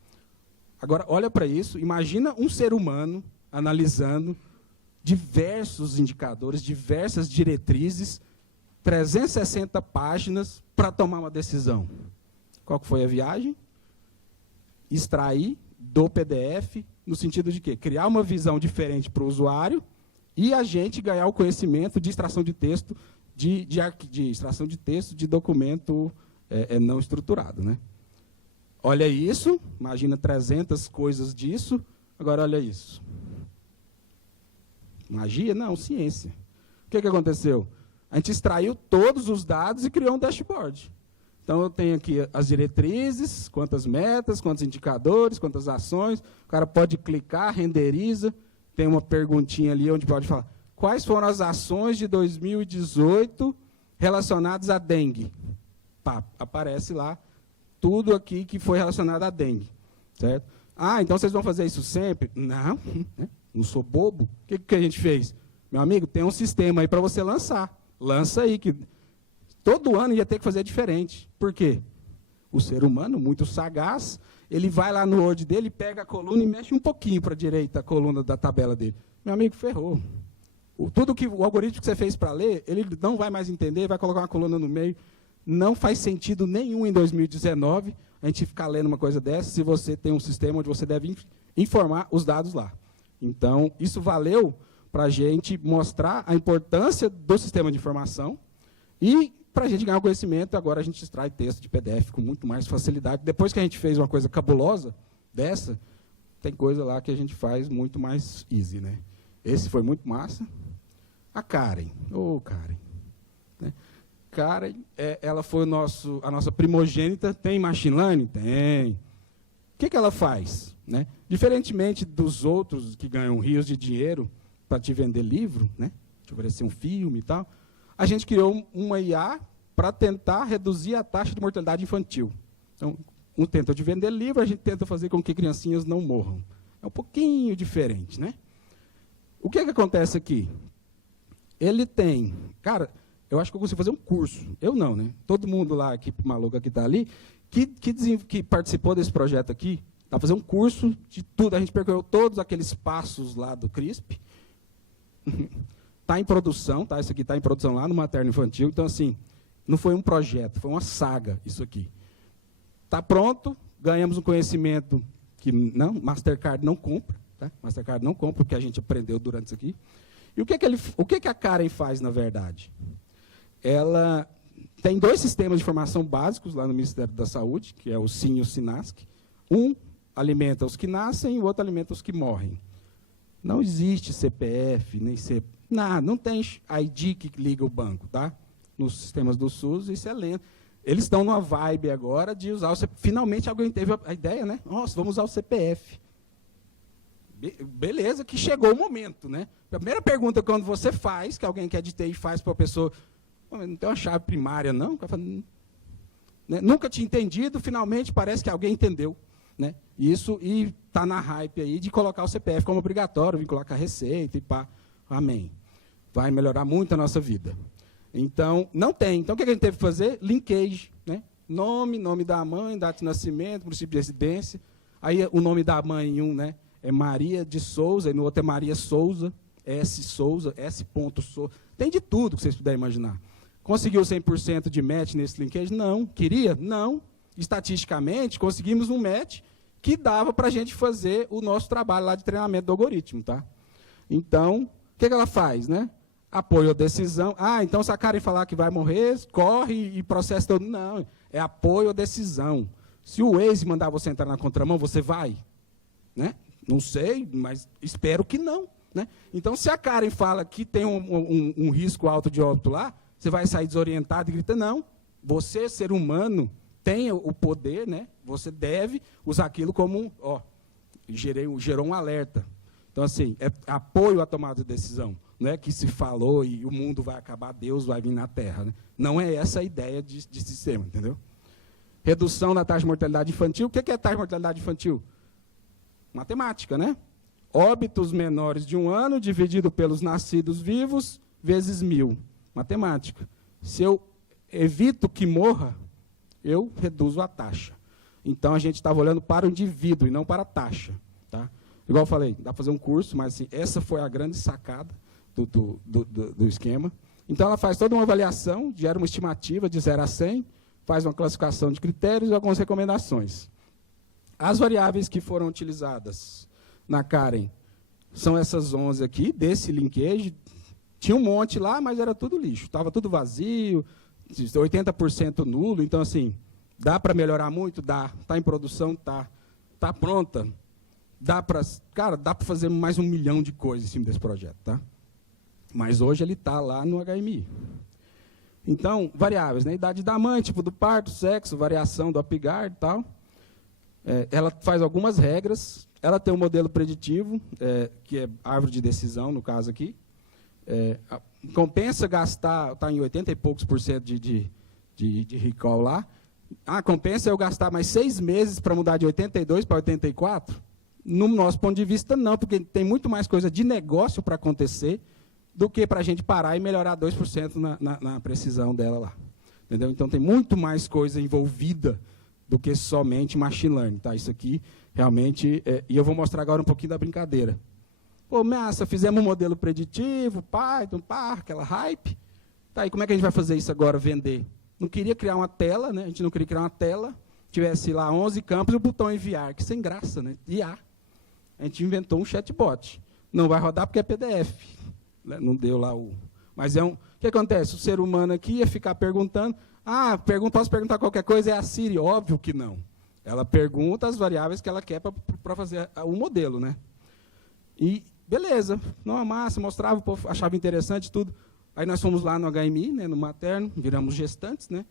Agora, olha para isso. Imagina um ser humano analisando diversos indicadores, diversas diretrizes, 360 páginas para tomar uma decisão. Qual que foi a viagem? Extrair do PDF, no sentido de quê? Criar uma visão diferente para o usuário e a gente ganhar o conhecimento de extração de texto, de extração de texto de documento não estruturado. Né? Olha isso, imagina 300 coisas disso, agora olha isso. Magia? Não, ciência. O que aconteceu? A gente extraiu todos os dados e criou um dashboard. Então, eu tenho aqui as diretrizes, quantas metas, quantos indicadores, quantas ações. O cara pode clicar, renderiza. Tem uma perguntinha ali onde pode falar quais foram as ações de 2018 relacionadas à dengue. Pá, aparece lá tudo aqui que foi relacionado à dengue. Certo? Ah, então vocês vão fazer isso sempre? Não, não sou bobo. O que a gente fez? Meu amigo, tem um sistema aí para você lançar. Lança aí, que todo ano ia ter que fazer diferente. Por quê? O ser humano, muito sagaz, ele vai lá no Word dele, pega a coluna e mexe um pouquinho para a direita a coluna da tabela dele. Meu amigo, ferrou. Tudo que o algoritmo que você fez para ler, ele não vai mais entender, vai colocar uma coluna no meio. Não faz sentido nenhum em 2019 a gente ficar lendo uma coisa dessa se você tem um sistema onde você deve informar os dados lá. Então, isso valeu para a gente mostrar a importância do sistema de informação e para a gente ganhar o conhecimento, agora a gente extrai texto de PDF com muito mais facilidade. Depois que a gente fez uma coisa cabulosa dessa, tem coisa lá que a gente faz muito mais easy. Né? Esse foi muito massa. A Karen. Ô, Karen. Né? Karen, ela foi a nossa primogênita. Tem machine learning? Tem. O que ela faz? Né? Diferentemente dos outros que ganham rios de dinheiro para te vender livro, né? Te oferecer um filme e tal, a gente criou uma IA para tentar reduzir a taxa de mortalidade infantil. Então, um tenta de vender livro, a gente tenta fazer com que criancinhas não morram. É um pouquinho diferente, né? O que acontece aqui? Ele tem... Cara, eu acho que eu consigo fazer um curso. Eu não, né? Todo mundo lá, aqui, maluco que está ali, que participou desse projeto aqui, está fazendo um curso de tudo. A gente percorreu todos aqueles passos lá do CRISP. Está em produção, tá? Isso aqui está em produção lá no Materno Infantil. Então, assim, não foi um projeto, foi uma saga isso aqui. Está pronto, ganhamos um conhecimento que não, Mastercard não compra. Tá? Mastercard não compra o que a gente aprendeu durante isso aqui. E o que a Karen faz, na verdade? Ela tem 2 sistemas de informação básicos lá no Ministério da Saúde, que é o SIN e o SINASC. Um alimenta os que nascem e o outro alimenta os que morrem. Não existe CPF, nem CPF. Não tem ID que liga o banco, tá? Nos sistemas do SUS, isso é lento. Eles estão numa vibe agora de usar o CPF. Finalmente alguém teve a ideia, né? Nossa, vamos usar o CPF. Beleza, que chegou o momento, né? A primeira pergunta quando você faz, que alguém quer de TI faz para a pessoa, não tem uma chave primária, não? O cara fala, né? Nunca tinha entendido, finalmente parece que alguém entendeu. Né? Isso, e está na hype aí de colocar o CPF como obrigatório, vincular com a receita e pá. Amém. Vai melhorar muito a nossa vida. Então, não tem. Então, o que a gente teve que fazer? Linkage. Né? Nome da mãe, data de nascimento, município de residência. Aí, o nome da mãe em um, né, é Maria de Souza, e no outro é Maria Souza, S. Souza, S. Souza. Tem de tudo que vocês puderem imaginar. Conseguiu 100% de match nesse linkage? Não. Queria? Não. Estatisticamente, conseguimos um match que dava para a gente fazer o nosso trabalho lá de treinamento do algoritmo. Tá? Então, o que ela faz? Né? Apoio à decisão. Então se a Karen falar que vai morrer, corre e processa todo. Não, é apoio à decisão. Se o Waze mandar você entrar na contramão, você vai? Né? Não sei, mas espero que não. Né? Então, se a Karen fala que tem um risco alto de óbito lá, você vai sair desorientado e grita, não, você, ser humano, tem o poder, né? Você deve usar aquilo como gerou um alerta. Então, assim, é apoio à tomada de decisão. Não é que se falou e o mundo vai acabar, Deus vai vir na Terra. Né? Não é essa a ideia de sistema, entendeu? Redução da taxa de mortalidade infantil. O que é taxa de mortalidade infantil? matemática, né? Óbitos menores de 1 ano dividido pelos nascidos vivos vezes 1000. Matemática. Se eu evito que morra, eu reduzo a taxa. Então, a gente estava olhando para o indivíduo e não para a taxa. Tá? Igual eu falei, dá para fazer um curso, mas assim, essa foi a grande sacada do esquema. Então, ela faz toda uma avaliação, gera uma estimativa de 0 a 100, faz uma classificação de critérios e algumas recomendações. As variáveis que foram utilizadas na Karen são essas 11 aqui, desse linkage. Tinha um monte lá, mas era tudo lixo. Estava tudo vazio, 80% nulo. Então, assim, dá para melhorar muito? Dá. Está em produção? Tá. Está pronta? Dá para fazer mais 1 milhão de coisas em cima desse projeto. Tá? Mas hoje ele está lá no HMI. Então, variáveis, né? Idade da mãe, tipo do parto, sexo, variação do Apgar e tal. Ela faz algumas regras. Ela tem um modelo preditivo, que é árvore de decisão, no caso aqui. Compensa gastar, está em 80 e poucos % de recall lá. Compensa eu gastar mais 6 meses para mudar de 82 para 84? No nosso ponto de vista, não, porque tem muito mais coisa de negócio para acontecer do que para a gente parar e melhorar 2% na precisão dela lá. Entendeu? Então, tem muito mais coisa envolvida do que somente machine learning. Tá? Isso aqui, realmente, e eu vou mostrar agora um pouquinho da brincadeira. Pô, massa, fizemos um modelo preditivo, Python, aquela hype. Tá, e como é que a gente vai fazer isso agora, vender? Não queria criar uma tela, né? A gente não queria criar uma tela, tivesse lá 11 campos e o botão enviar, que sem graça, né? IA. A gente inventou um chatbot. Não vai rodar porque é PDF. Não deu lá o... Mas o que acontece? O ser humano aqui ia ficar perguntando, posso perguntar qualquer coisa? É a Siri? Óbvio que não. Ela pergunta as variáveis que ela quer para fazer o modelo, né? E, beleza, não massa, mostrava, o povo achava interessante tudo. Aí nós fomos lá no HMI, né, no materno, viramos gestantes, né,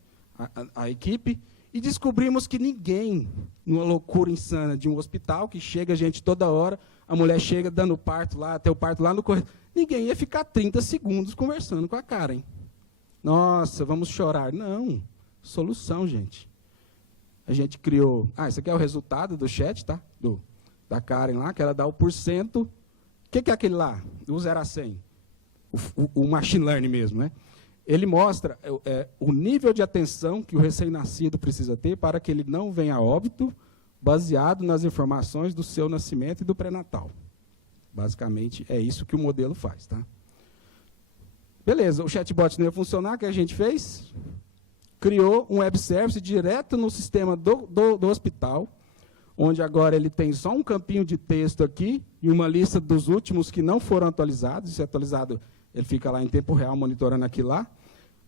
a equipe, e descobrimos que ninguém, numa loucura insana de um hospital, que chega gente toda hora, a mulher chega dando parto lá, até o parto lá no corredor, ninguém ia ficar 30 segundos conversando com a Karen. Nossa, vamos chorar. Não, solução, gente. A gente criou... esse aqui é o resultado do chat, tá? Da Karen lá, que ela dá o porcento. O que é aquele lá? Do 0 a 100. O machine learning mesmo, né? Ele mostra o nível de atenção que o recém-nascido precisa ter para que ele não venha a óbito, baseado nas informações do seu nascimento e do pré-natal. Basicamente, é isso que o modelo faz, tá? Beleza, o chatbot não ia funcionar, o que a gente fez? Criou um web service direto no sistema do hospital, onde agora ele tem só um campinho de texto aqui e uma lista dos últimos que não foram atualizados. Isso é atualizado, ele fica lá em tempo real monitorando aquilo lá.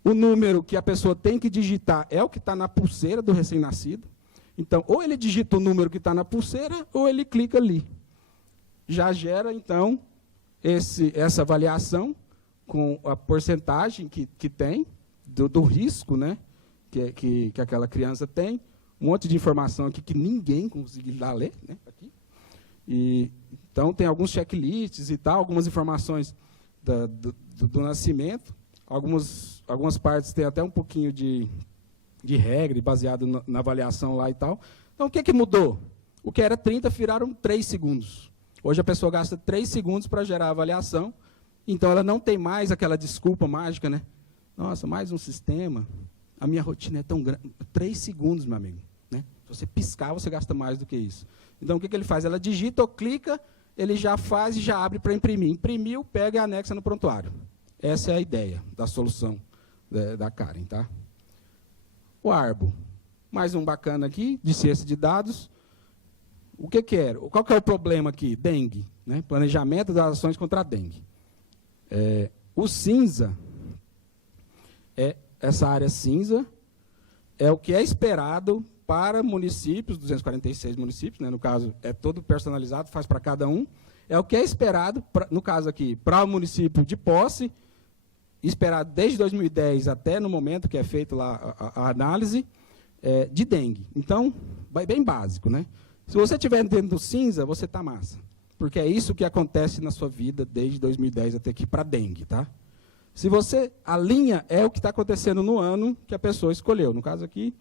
O número que a pessoa tem que digitar é o que está na pulseira do recém-nascido. Então, ou ele digita o número que está na pulseira, ou ele clica ali. Já gera, então, essa avaliação com a porcentagem que tem, do risco, né, que aquela criança tem. Um monte de informação aqui que ninguém conseguirá ler, né, aqui. Então, tem alguns checklists e tal, algumas informações do nascimento. Algumas partes têm até um pouquinho de regra, baseado na avaliação lá e tal. Então, o que mudou? O que era 30 viraram 3 segundos. Hoje a pessoa gasta 3 segundos para gerar a avaliação, então ela não tem mais aquela desculpa mágica, né? Nossa, mais um sistema, a minha rotina é tão grande. 3 segundos, meu amigo. Né? Se você piscar, você gasta mais do que isso. Então, o que ele faz? Ela digita ou clica, ele já faz e já abre para imprimir. Imprimiu, pega e anexa no prontuário. Essa é a ideia da solução da Karen. Tá? O Arbo. Mais um bacana aqui, de ciência de dados. O que era? Qual que é o problema aqui? Dengue. Né? Planejamento das ações contra a dengue. O cinza, essa área cinza, é o que é esperado para municípios, 246 municípios, né? No caso, é todo personalizado, faz para cada um. É o que é esperado, no caso aqui, para o município de Posse, esperado desde 2010 até no momento que é feito lá a análise, de dengue. Então, bem básico, né? Se você estiver dentro do cinza, você está massa. Porque é isso que acontece na sua vida desde 2010 até aqui para dengue, tá? Se você, a linha é o que está acontecendo no ano que a pessoa escolheu. No caso aqui,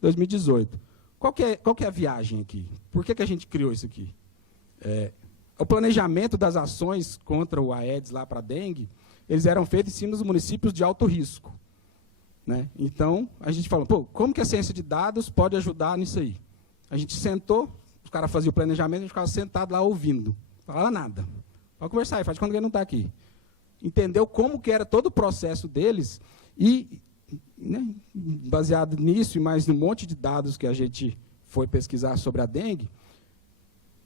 2018. Qual que é a viagem aqui? Por que a gente criou isso aqui? o planejamento das ações contra o Aedes lá para a dengue, eles eram feitos em cima dos municípios de alto risco. Né? Então, a gente falou, pô, como que a ciência de dados pode ajudar nisso aí? A gente sentou, os caras faziam o planejamento, a gente ficava sentado lá ouvindo. Não falava nada. Pode conversar aí, faz de conta que ele não está aqui. Entendeu como que era todo o processo deles e, né, baseado nisso e mais num monte de dados que a gente foi pesquisar sobre a dengue,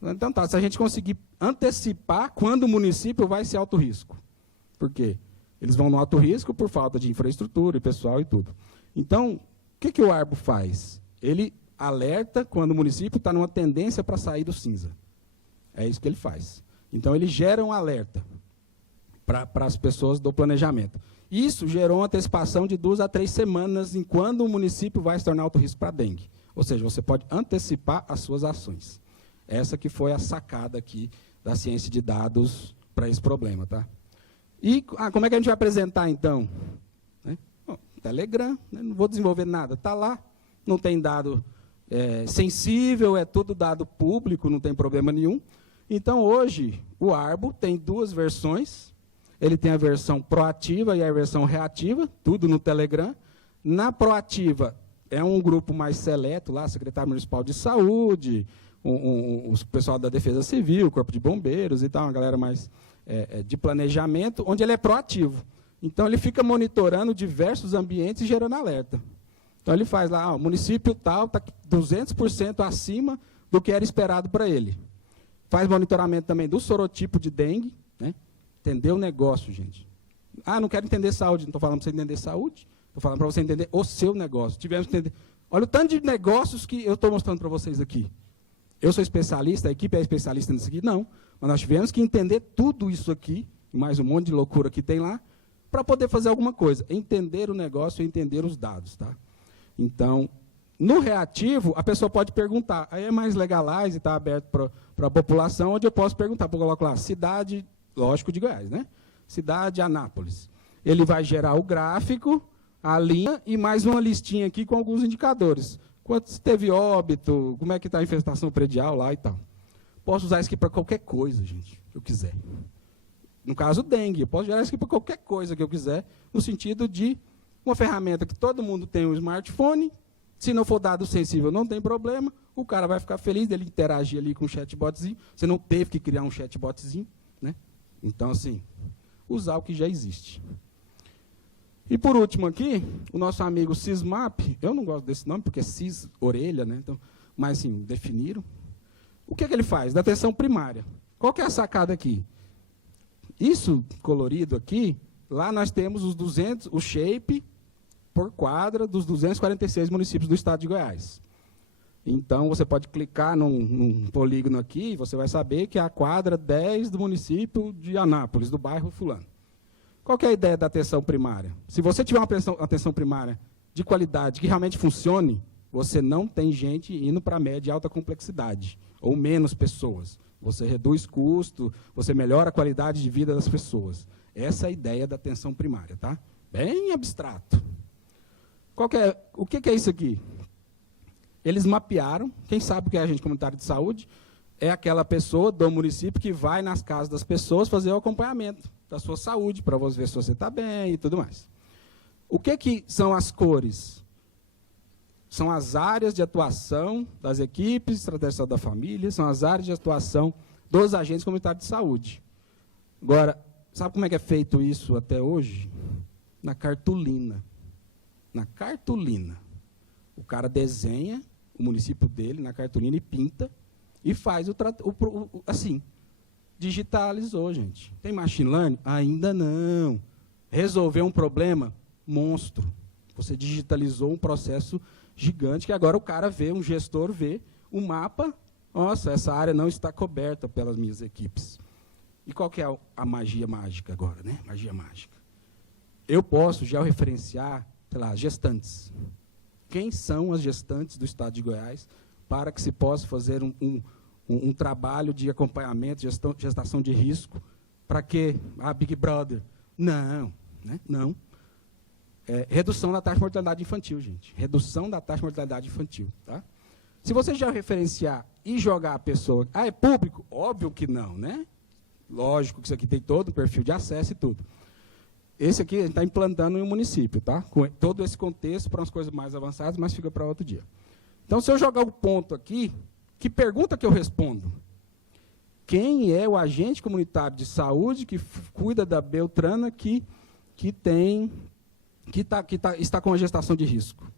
então tá, se a gente conseguir antecipar quando o município vai ser alto risco. Por quê? Eles vão no alto risco por falta de infraestrutura e pessoal e tudo. Então, o que o Arbo faz? Ele alerta quando o município está numa tendência para sair do cinza. É isso que ele faz. Então, ele gera um alerta para as pessoas do planejamento. Isso gerou uma antecipação de 2 a 3 semanas em quando o município vai se tornar alto risco para a dengue. Ou seja, você pode antecipar as suas ações. Essa que foi a sacada aqui da ciência de dados para esse problema. Tá? E como é que a gente vai apresentar, então? Né? Bom, Telegram, né? Não vou desenvolver nada. Está lá, não tem dado sensível, é tudo dado público, não tem problema nenhum. Então, hoje, o Arbo tem 2 versões. Ele tem a versão proativa e a versão reativa, tudo no Telegram. Na proativa, é um grupo mais seleto, lá, Secretário Municipal de Saúde, o pessoal da Defesa Civil, Corpo de Bombeiros e tal, uma galera mais de planejamento, onde ele é proativo. Então, ele fica monitorando diversos ambientes e gerando alerta. Então, ele faz lá, o município tal está 200% acima do que era esperado para ele. Faz monitoramento também do sorotipo de dengue, né? Entender o negócio, gente. Não quero entender saúde, não estou falando para você entender saúde, estou falando para você entender o seu negócio. Tivemos que entender. Olha o tanto de negócios que eu estou mostrando para vocês aqui. Eu sou especialista, a equipe é especialista nisso aqui? Não. Mas nós tivemos que entender tudo isso aqui, e mais um monte de loucura que tem lá, para poder fazer alguma coisa. Entender o negócio e entender os dados. Tá? Então, no reativo, a pessoa pode perguntar. Aí é mais legalize, está aberto para a população, onde eu posso perguntar. Eu coloco lá, cidade, lógico, de Goiás, né? Cidade Anápolis. Ele vai gerar o gráfico, a linha e mais uma listinha aqui com alguns indicadores. Quantos teve óbito, como é que está a infestação predial lá e tal. Posso usar isso aqui para qualquer coisa, gente, que eu quiser. No caso, dengue, eu posso gerar isso aqui para qualquer coisa que eu quiser, no sentido de uma ferramenta que todo mundo tem um smartphone, se não for dado sensível, não tem problema, o cara vai ficar feliz dele interagir ali com um chatbotzinho, você não teve que criar um chatbotzinho, né? Então, assim, usar o que já existe. E, por último aqui, o nosso amigo Sysmap, eu não gosto desse nome, porque é Cis, orelha, né? Então, mas, assim, definiram. O que é que ele faz? Da atenção primária. Qual que é a sacada aqui? Isso, colorido aqui, lá nós temos os 200, o shape por quadra dos 246 municípios do estado de Goiás. Então, você pode clicar num polígono aqui, você vai saber que é a quadra 10 do município de Anápolis, do bairro fulano. Qual que é a ideia da atenção primária? Se você tiver uma atenção primária de qualidade, que realmente funcione, você não tem gente indo para a média e alta complexidade, ou menos pessoas. Você reduz custo, você melhora a qualidade de vida das pessoas. Essa é a ideia da atenção primária, tá? Bem abstrato. O que é isso aqui? Eles mapearam, quem sabe o que é agente comunitário de saúde? É aquela pessoa do município que vai nas casas das pessoas fazer o acompanhamento da sua saúde, para você ver se você está bem e tudo mais. O que são as cores? São as áreas de atuação das equipes de estratégia da família, são as áreas de atuação dos agentes comunitários de saúde. Agora, sabe como é que é feito isso até hoje? Na cartolina. Na cartolina. O cara desenha o município dele na cartolina e pinta e faz assim. Digitalizou, gente. Tem machine learning? Ainda não. Resolveu um problema? Monstro. Você digitalizou um processo gigante que agora o cara vê, um gestor vê o mapa. Nossa, essa área não está coberta pelas minhas equipes. E qual que é a magia mágica agora, né? Magia mágica. Eu posso georreferenciar, sei lá, gestantes. Quem são as gestantes do estado de Goiás para que se possa fazer um trabalho de acompanhamento, gestação de risco, para quê? Big Brother. Não, né? Não. Redução da taxa de mortalidade infantil, gente. Redução da taxa de mortalidade infantil. Tá? Se você já referenciar e jogar a pessoa. Ah, é público? Óbvio que não, né? Lógico que isso aqui tem todo um perfil de acesso e tudo. Esse aqui a gente está implantando em um município, tá? Com todo esse contexto para umas coisas mais avançadas, mas fica para outro dia. Então, se eu jogar o ponto aqui, que pergunta que eu respondo? Quem é o agente comunitário de saúde que cuida da Beltrana está com a gestação de risco?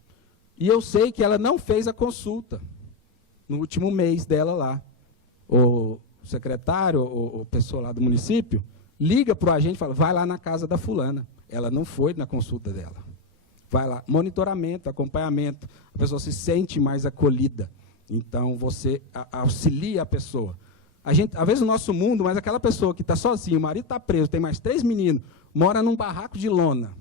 E eu sei que ela não fez a consulta no último mês dela lá. O secretário, ou pessoa lá do município, liga para o agente e fala, vai lá na casa da fulana. Ela não foi na consulta dela. Vai lá, monitoramento, acompanhamento, a pessoa se sente mais acolhida. Então, você auxilia a pessoa. Às vezes, no nosso mundo, mas aquela pessoa que está sozinha, o marido está preso, tem mais 3 meninos, mora num barraco de lona.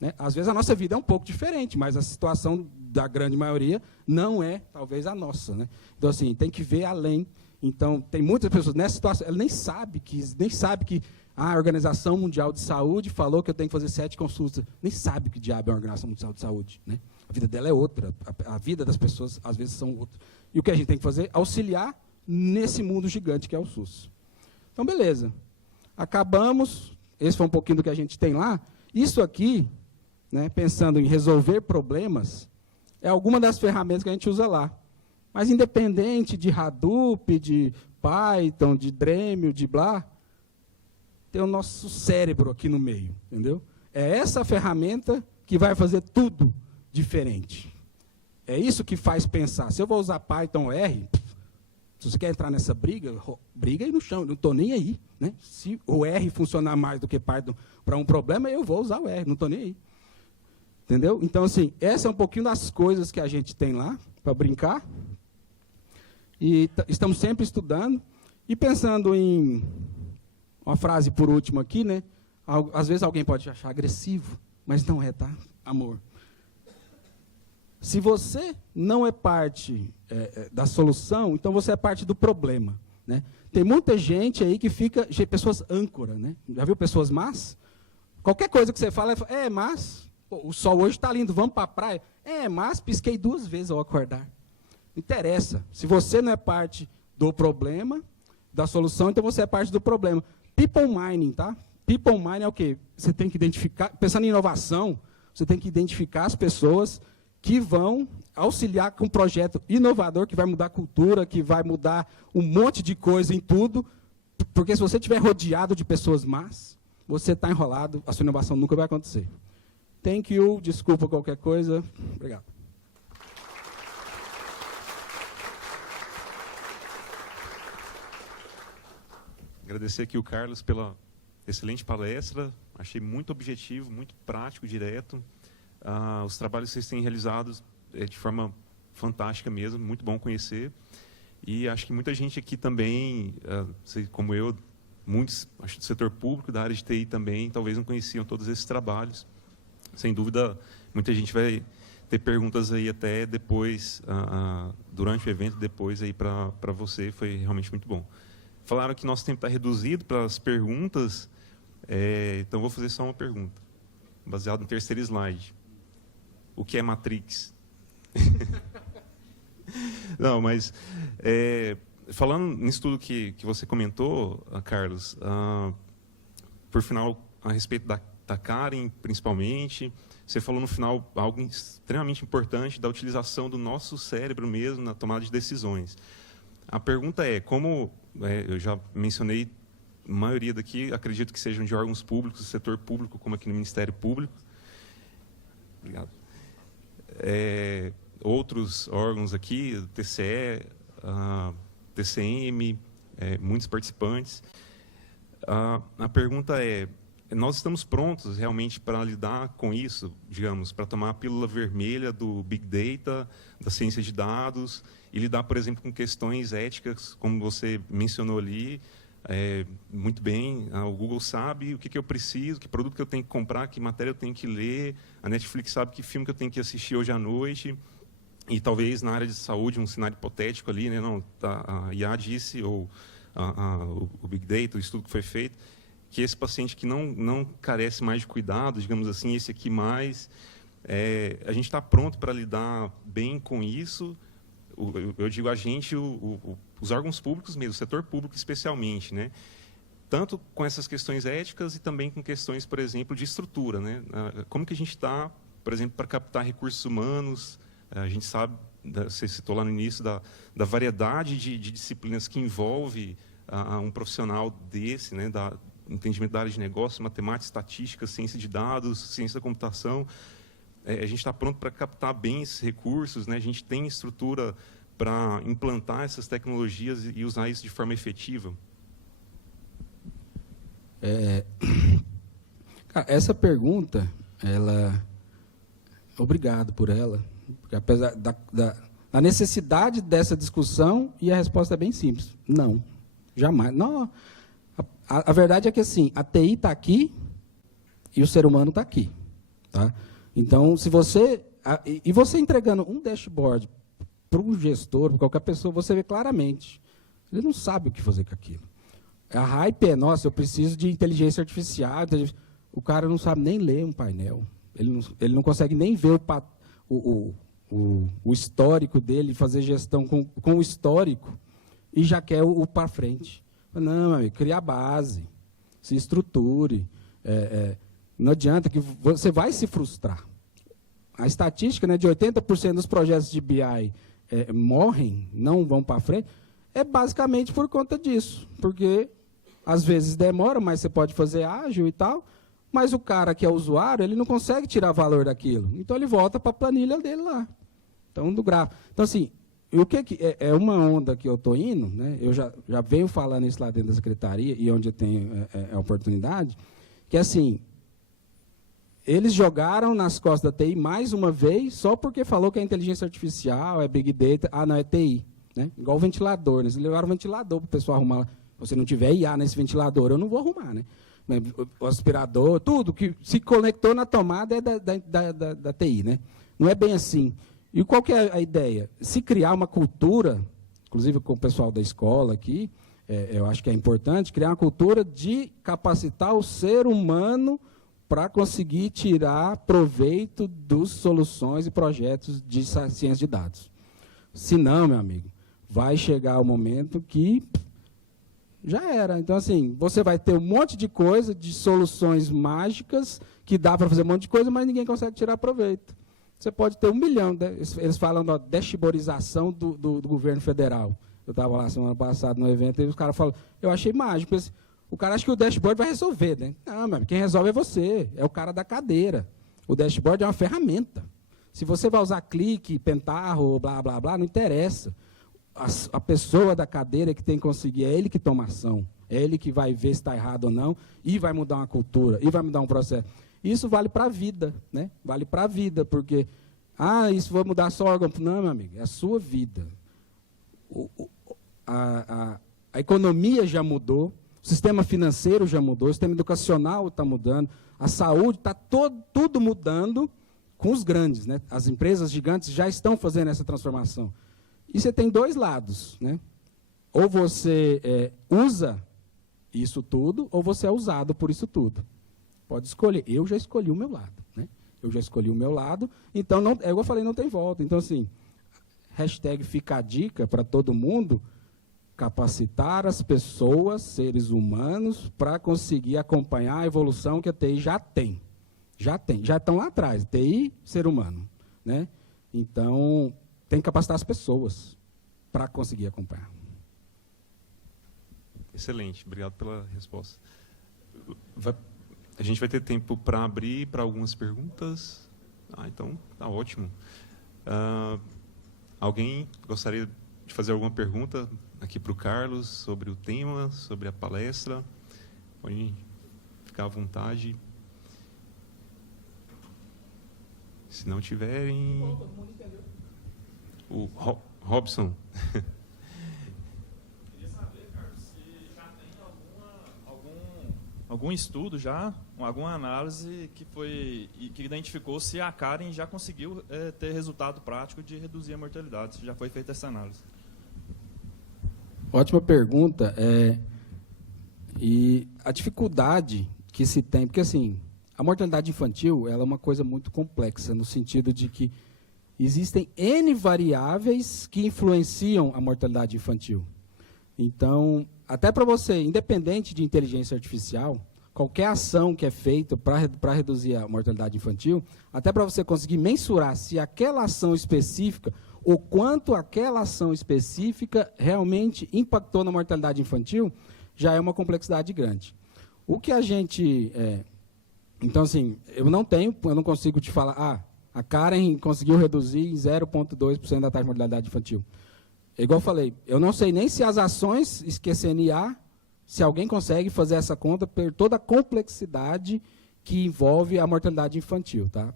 Né? Às vezes, a nossa vida é um pouco diferente, mas a situação da grande maioria não é, talvez, a nossa. Né? Então, assim, tem que ver além. Então, tem muitas pessoas nessa situação, ela nem sabe que a Organização Mundial de Saúde falou que eu tenho que fazer 7 consultas. Nem sabe que diabo é a Organização Mundial de Saúde. Né? A vida dela é outra. A vida das pessoas, às vezes, são outras. E o que a gente tem que fazer? Auxiliar nesse mundo gigante que é o SUS. Então, beleza. Acabamos. Esse foi um pouquinho do que a gente tem lá. Isso aqui, né, pensando em resolver problemas, é alguma das ferramentas que a gente usa lá. Mas, independente de Hadoop, de Python, de Dremel, de blá, tem o nosso cérebro aqui no meio, entendeu? É essa ferramenta que vai fazer tudo diferente. É isso que faz pensar. Se eu vou usar Python ou R, se você quer entrar nessa briga, briga aí no chão, não estou nem aí. Né? Se o R funcionar mais do que Python para um problema, eu vou usar o R, não estou nem aí. Entendeu? Então, assim, essa é um pouquinho das coisas que a gente tem lá para brincar. E estamos sempre estudando e pensando em uma frase por último aqui, né? Às vezes alguém pode achar agressivo, mas não é, tá? Amor. Se você não é parte da solução, então você é parte do problema. Né? Tem muita gente aí que fica, pessoas âncora, né? Já viu pessoas más? Qualquer coisa que você fala, mas, pô, o sol hoje está lindo, vamos para a praia. Mas pisquei 2 vezes ao acordar. Não interessa. Se você não é parte do problema, da solução, então você é parte do problema. People mining, tá? People mining é o quê? Você tem que identificar, pensando em inovação, você tem que identificar as pessoas que vão auxiliar com um projeto inovador, que vai mudar a cultura, que vai mudar um monte de coisa em tudo, porque se você estiver rodeado de pessoas más, você está enrolado, a sua inovação nunca vai acontecer. Thank you, desculpa qualquer coisa. Obrigado. Agradecer aqui o Carlos pela excelente palestra, achei muito objetivo, muito prático, direto. Os trabalhos que vocês têm realizados de forma fantástica mesmo, muito bom conhecer. E acho que muita gente aqui também, como eu, muitos acho, do setor público, da área de TI também, talvez não conheciam todos esses trabalhos. Sem dúvida, muita gente vai ter perguntas aí até depois, durante o evento, depois aí para você, foi realmente muito bom. Falaram que nosso tempo está reduzido para as perguntas, então vou fazer só uma pergunta, baseado no terceiro slide. O que é Matrix? Não, mas falando nisso tudo que você comentou, Carlos, por final, a respeito da Karen, principalmente, você falou no final algo extremamente importante da utilização do nosso cérebro mesmo na tomada de decisões. A pergunta é, como eu já mencionei, a maioria daqui acredito que sejam de órgãos públicos, do setor público, como aqui no Ministério Público. Obrigado. Outros órgãos aqui, TCE, TCM, muitos participantes. A pergunta é, nós estamos prontos realmente para lidar com isso, digamos, para tomar a pílula vermelha do Big Data, da ciência de dados, e lidar, por exemplo, com questões éticas, como você mencionou ali, muito bem, o Google sabe o que eu preciso, que produto que eu tenho que comprar, que matéria eu tenho que ler, a Netflix sabe que filme que eu tenho que assistir hoje à noite, e talvez na área de saúde, um cenário hipotético ali, né, não, a IA disse, ou o Big Data, o estudo que foi feito, que esse paciente que não carece mais de cuidado, digamos assim, esse aqui mais, a gente está pronto para lidar bem com isso, Eu digo a gente, os órgãos públicos mesmo, o setor público especialmente, né? Tanto com essas questões éticas e também com questões, por exemplo, de estrutura, né? Como que a gente está, por exemplo, para captar recursos humanos? A gente sabe, você citou lá no início, da variedade de disciplinas que envolve um profissional desse, né? Entendimento da área de negócio, matemática, estatística, ciência de dados, ciência da computação. A gente está pronto para captar bem esses recursos, né? A gente tem estrutura para implantar essas tecnologias e usar isso de forma efetiva? Cara, essa pergunta, obrigado por ela, porque apesar da necessidade dessa discussão, e a resposta é bem simples: não, jamais. Não, a verdade é que assim, a TI está aqui e o ser humano está aqui, tá? Então, se você você entregando um dashboard para um gestor, para qualquer pessoa, você vê claramente, ele não sabe o que fazer com aquilo. A hype nossa, eu preciso de inteligência artificial. O cara não sabe nem ler um painel. Ele não consegue nem ver o histórico dele, fazer gestão com o histórico, e já quer o para frente. Não, meu amigo, cria a base, se estruture. Não adianta, que você vai se frustrar. A estatística, né, de 80% dos projetos de BI morrem, não vão para frente, é basicamente por conta disso. Porque, às vezes, demora, mas você pode fazer ágil e tal, mas o cara que é usuário, ele não consegue tirar valor daquilo. Então, ele volta para a planilha dele lá. Então, do gráfico. Então, assim, o que é uma onda que eu estou indo, né, eu já venho falando isso lá dentro da secretaria, e onde eu tenho a oportunidade, que, assim, eles jogaram nas costas da TI mais uma vez, só porque falou que é inteligência artificial, é Big Data, não, é TI. Né? Igual o ventilador, né? Eles levaram o ventilador para o pessoal arrumar. Se você não tiver IA nesse ventilador, eu não vou arrumar. Né? O aspirador, tudo que se conectou na tomada é da TI. Né? Não é bem assim. E qual que é a ideia? Se criar uma cultura, inclusive com o pessoal da escola aqui, eu acho que é importante, criar uma cultura de capacitar o ser humano para conseguir tirar proveito das soluções e projetos de ciência de dados. Se não, meu amigo, vai chegar o momento que já era. Então, assim, você vai ter um monte de coisa, de soluções mágicas, que dá para fazer um monte de coisa, mas ninguém consegue tirar proveito. Você pode ter 1 milhão, eles falam da dashboardização do governo federal. Eu estava lá semana passada no evento, e os caras falam, eu achei mágico. O cara acha que o dashboard vai resolver, né? Não, mas quem resolve é você, é o cara da cadeira. O dashboard é uma ferramenta. Se você vai usar clique, pentarro, blá, blá, blá, não interessa. A pessoa da cadeira que tem que conseguir, é ele que toma ação. É ele que vai ver se está errado ou não, e vai mudar uma cultura, e vai mudar um processo. Isso vale para a vida, né? Vale para a vida, porque, isso vai mudar só o órgão. Não, meu amigo, é a sua vida. A economia já mudou, o sistema financeiro já mudou, o sistema educacional está mudando, a saúde está tudo mudando com os grandes. Né? As empresas gigantes já estão fazendo essa transformação. E você tem 2 lados. Né? Ou você usa isso tudo, ou você é usado por isso tudo. Pode escolher. Eu já escolhi o meu lado. Né? Eu já escolhi o meu lado, então, não, igual eu falei, não tem volta. Então, assim, hashtag fica a dica para todo mundo, capacitar as pessoas, seres humanos, para conseguir acompanhar a evolução que a TI já tem. Já estão lá atrás, TI, ser humano. Né? Então, tem que capacitar as pessoas para conseguir acompanhar. Excelente, obrigado pela resposta. A gente vai ter tempo para abrir para algumas perguntas? Então, tá ótimo. Alguém gostaria de fazer alguma pergunta aqui para o Carlos sobre o tema, sobre a palestra? Pode ficar à vontade. Se não tiverem... O Robson. Queria saber, Carlos, se já tem algum estudo, alguma análise que identificou se a Karen já conseguiu ter resultado prático de reduzir a mortalidade, se já foi feita essa análise. Ótima pergunta. E a dificuldade que se tem, porque assim, a mortalidade infantil ela é uma coisa muito complexa, no sentido de que existem N variáveis que influenciam a mortalidade infantil. Então, até para você, independente de inteligência artificial, qualquer ação que é feita para reduzir a mortalidade infantil, até para você conseguir mensurar se aquela ação específica, o quanto aquela ação específica realmente impactou na mortalidade infantil, já é uma complexidade grande. O que a gente... então, assim, eu não consigo te falar, a Karen conseguiu reduzir em 0,2% da taxa de mortalidade infantil. Igual eu falei, eu não sei nem se as ações QCNA, se alguém consegue fazer essa conta por toda a complexidade que envolve a mortalidade infantil. Tá?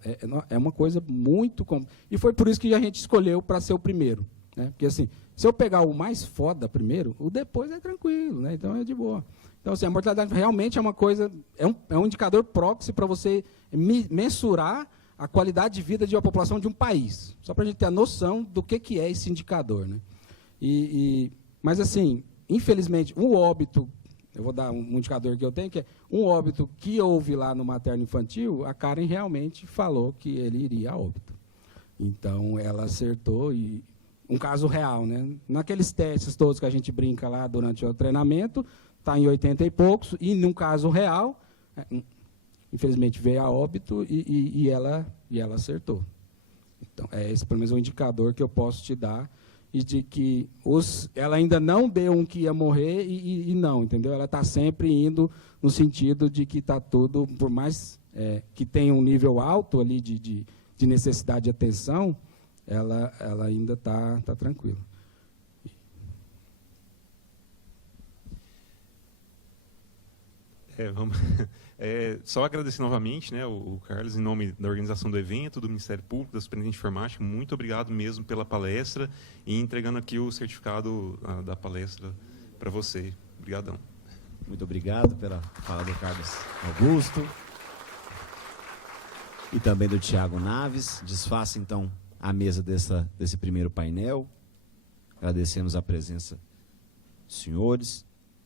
É uma coisa muito... E foi por isso que a gente escolheu para ser o primeiro. Né? Porque, assim, se eu pegar o mais foda primeiro, o depois é tranquilo, né? Então é de boa. Então, assim, a mortalidade realmente é uma coisa... É um indicador proxy para você mensurar a qualidade de vida de uma população de um país. Só para a gente ter a noção do que é esse indicador. Né? Mas, assim, infelizmente, um óbito... Eu vou dar um indicador que eu tenho, que é um óbito que houve lá no materno-infantil, a Karen realmente falou que ele iria a óbito. Então, ela acertou, e um caso real. Né? Naqueles testes todos que a gente brinca lá durante o treinamento, está em 80 e poucos, e num caso real, infelizmente veio a óbito e ela acertou. Então, esse pelo menos é um indicador que eu posso te dar, e de que ela ainda não deu um que ia morrer e não, entendeu? Ela está sempre indo no sentido de que está tudo, por mais que tenha um nível alto ali de necessidade de atenção, ela ainda está tranquila. Só agradecer novamente, né, o Carlos, em nome da organização do evento, do Ministério Público, da Superintendência de Informática. Muito obrigado mesmo pela palestra e entregando aqui o certificado da palestra para você. Obrigadão. Muito obrigado pela fala do Carlos Augusto e também do Tiago Naves. Desfaça, então, a mesa desse primeiro painel. Agradecemos a presença dos senhores.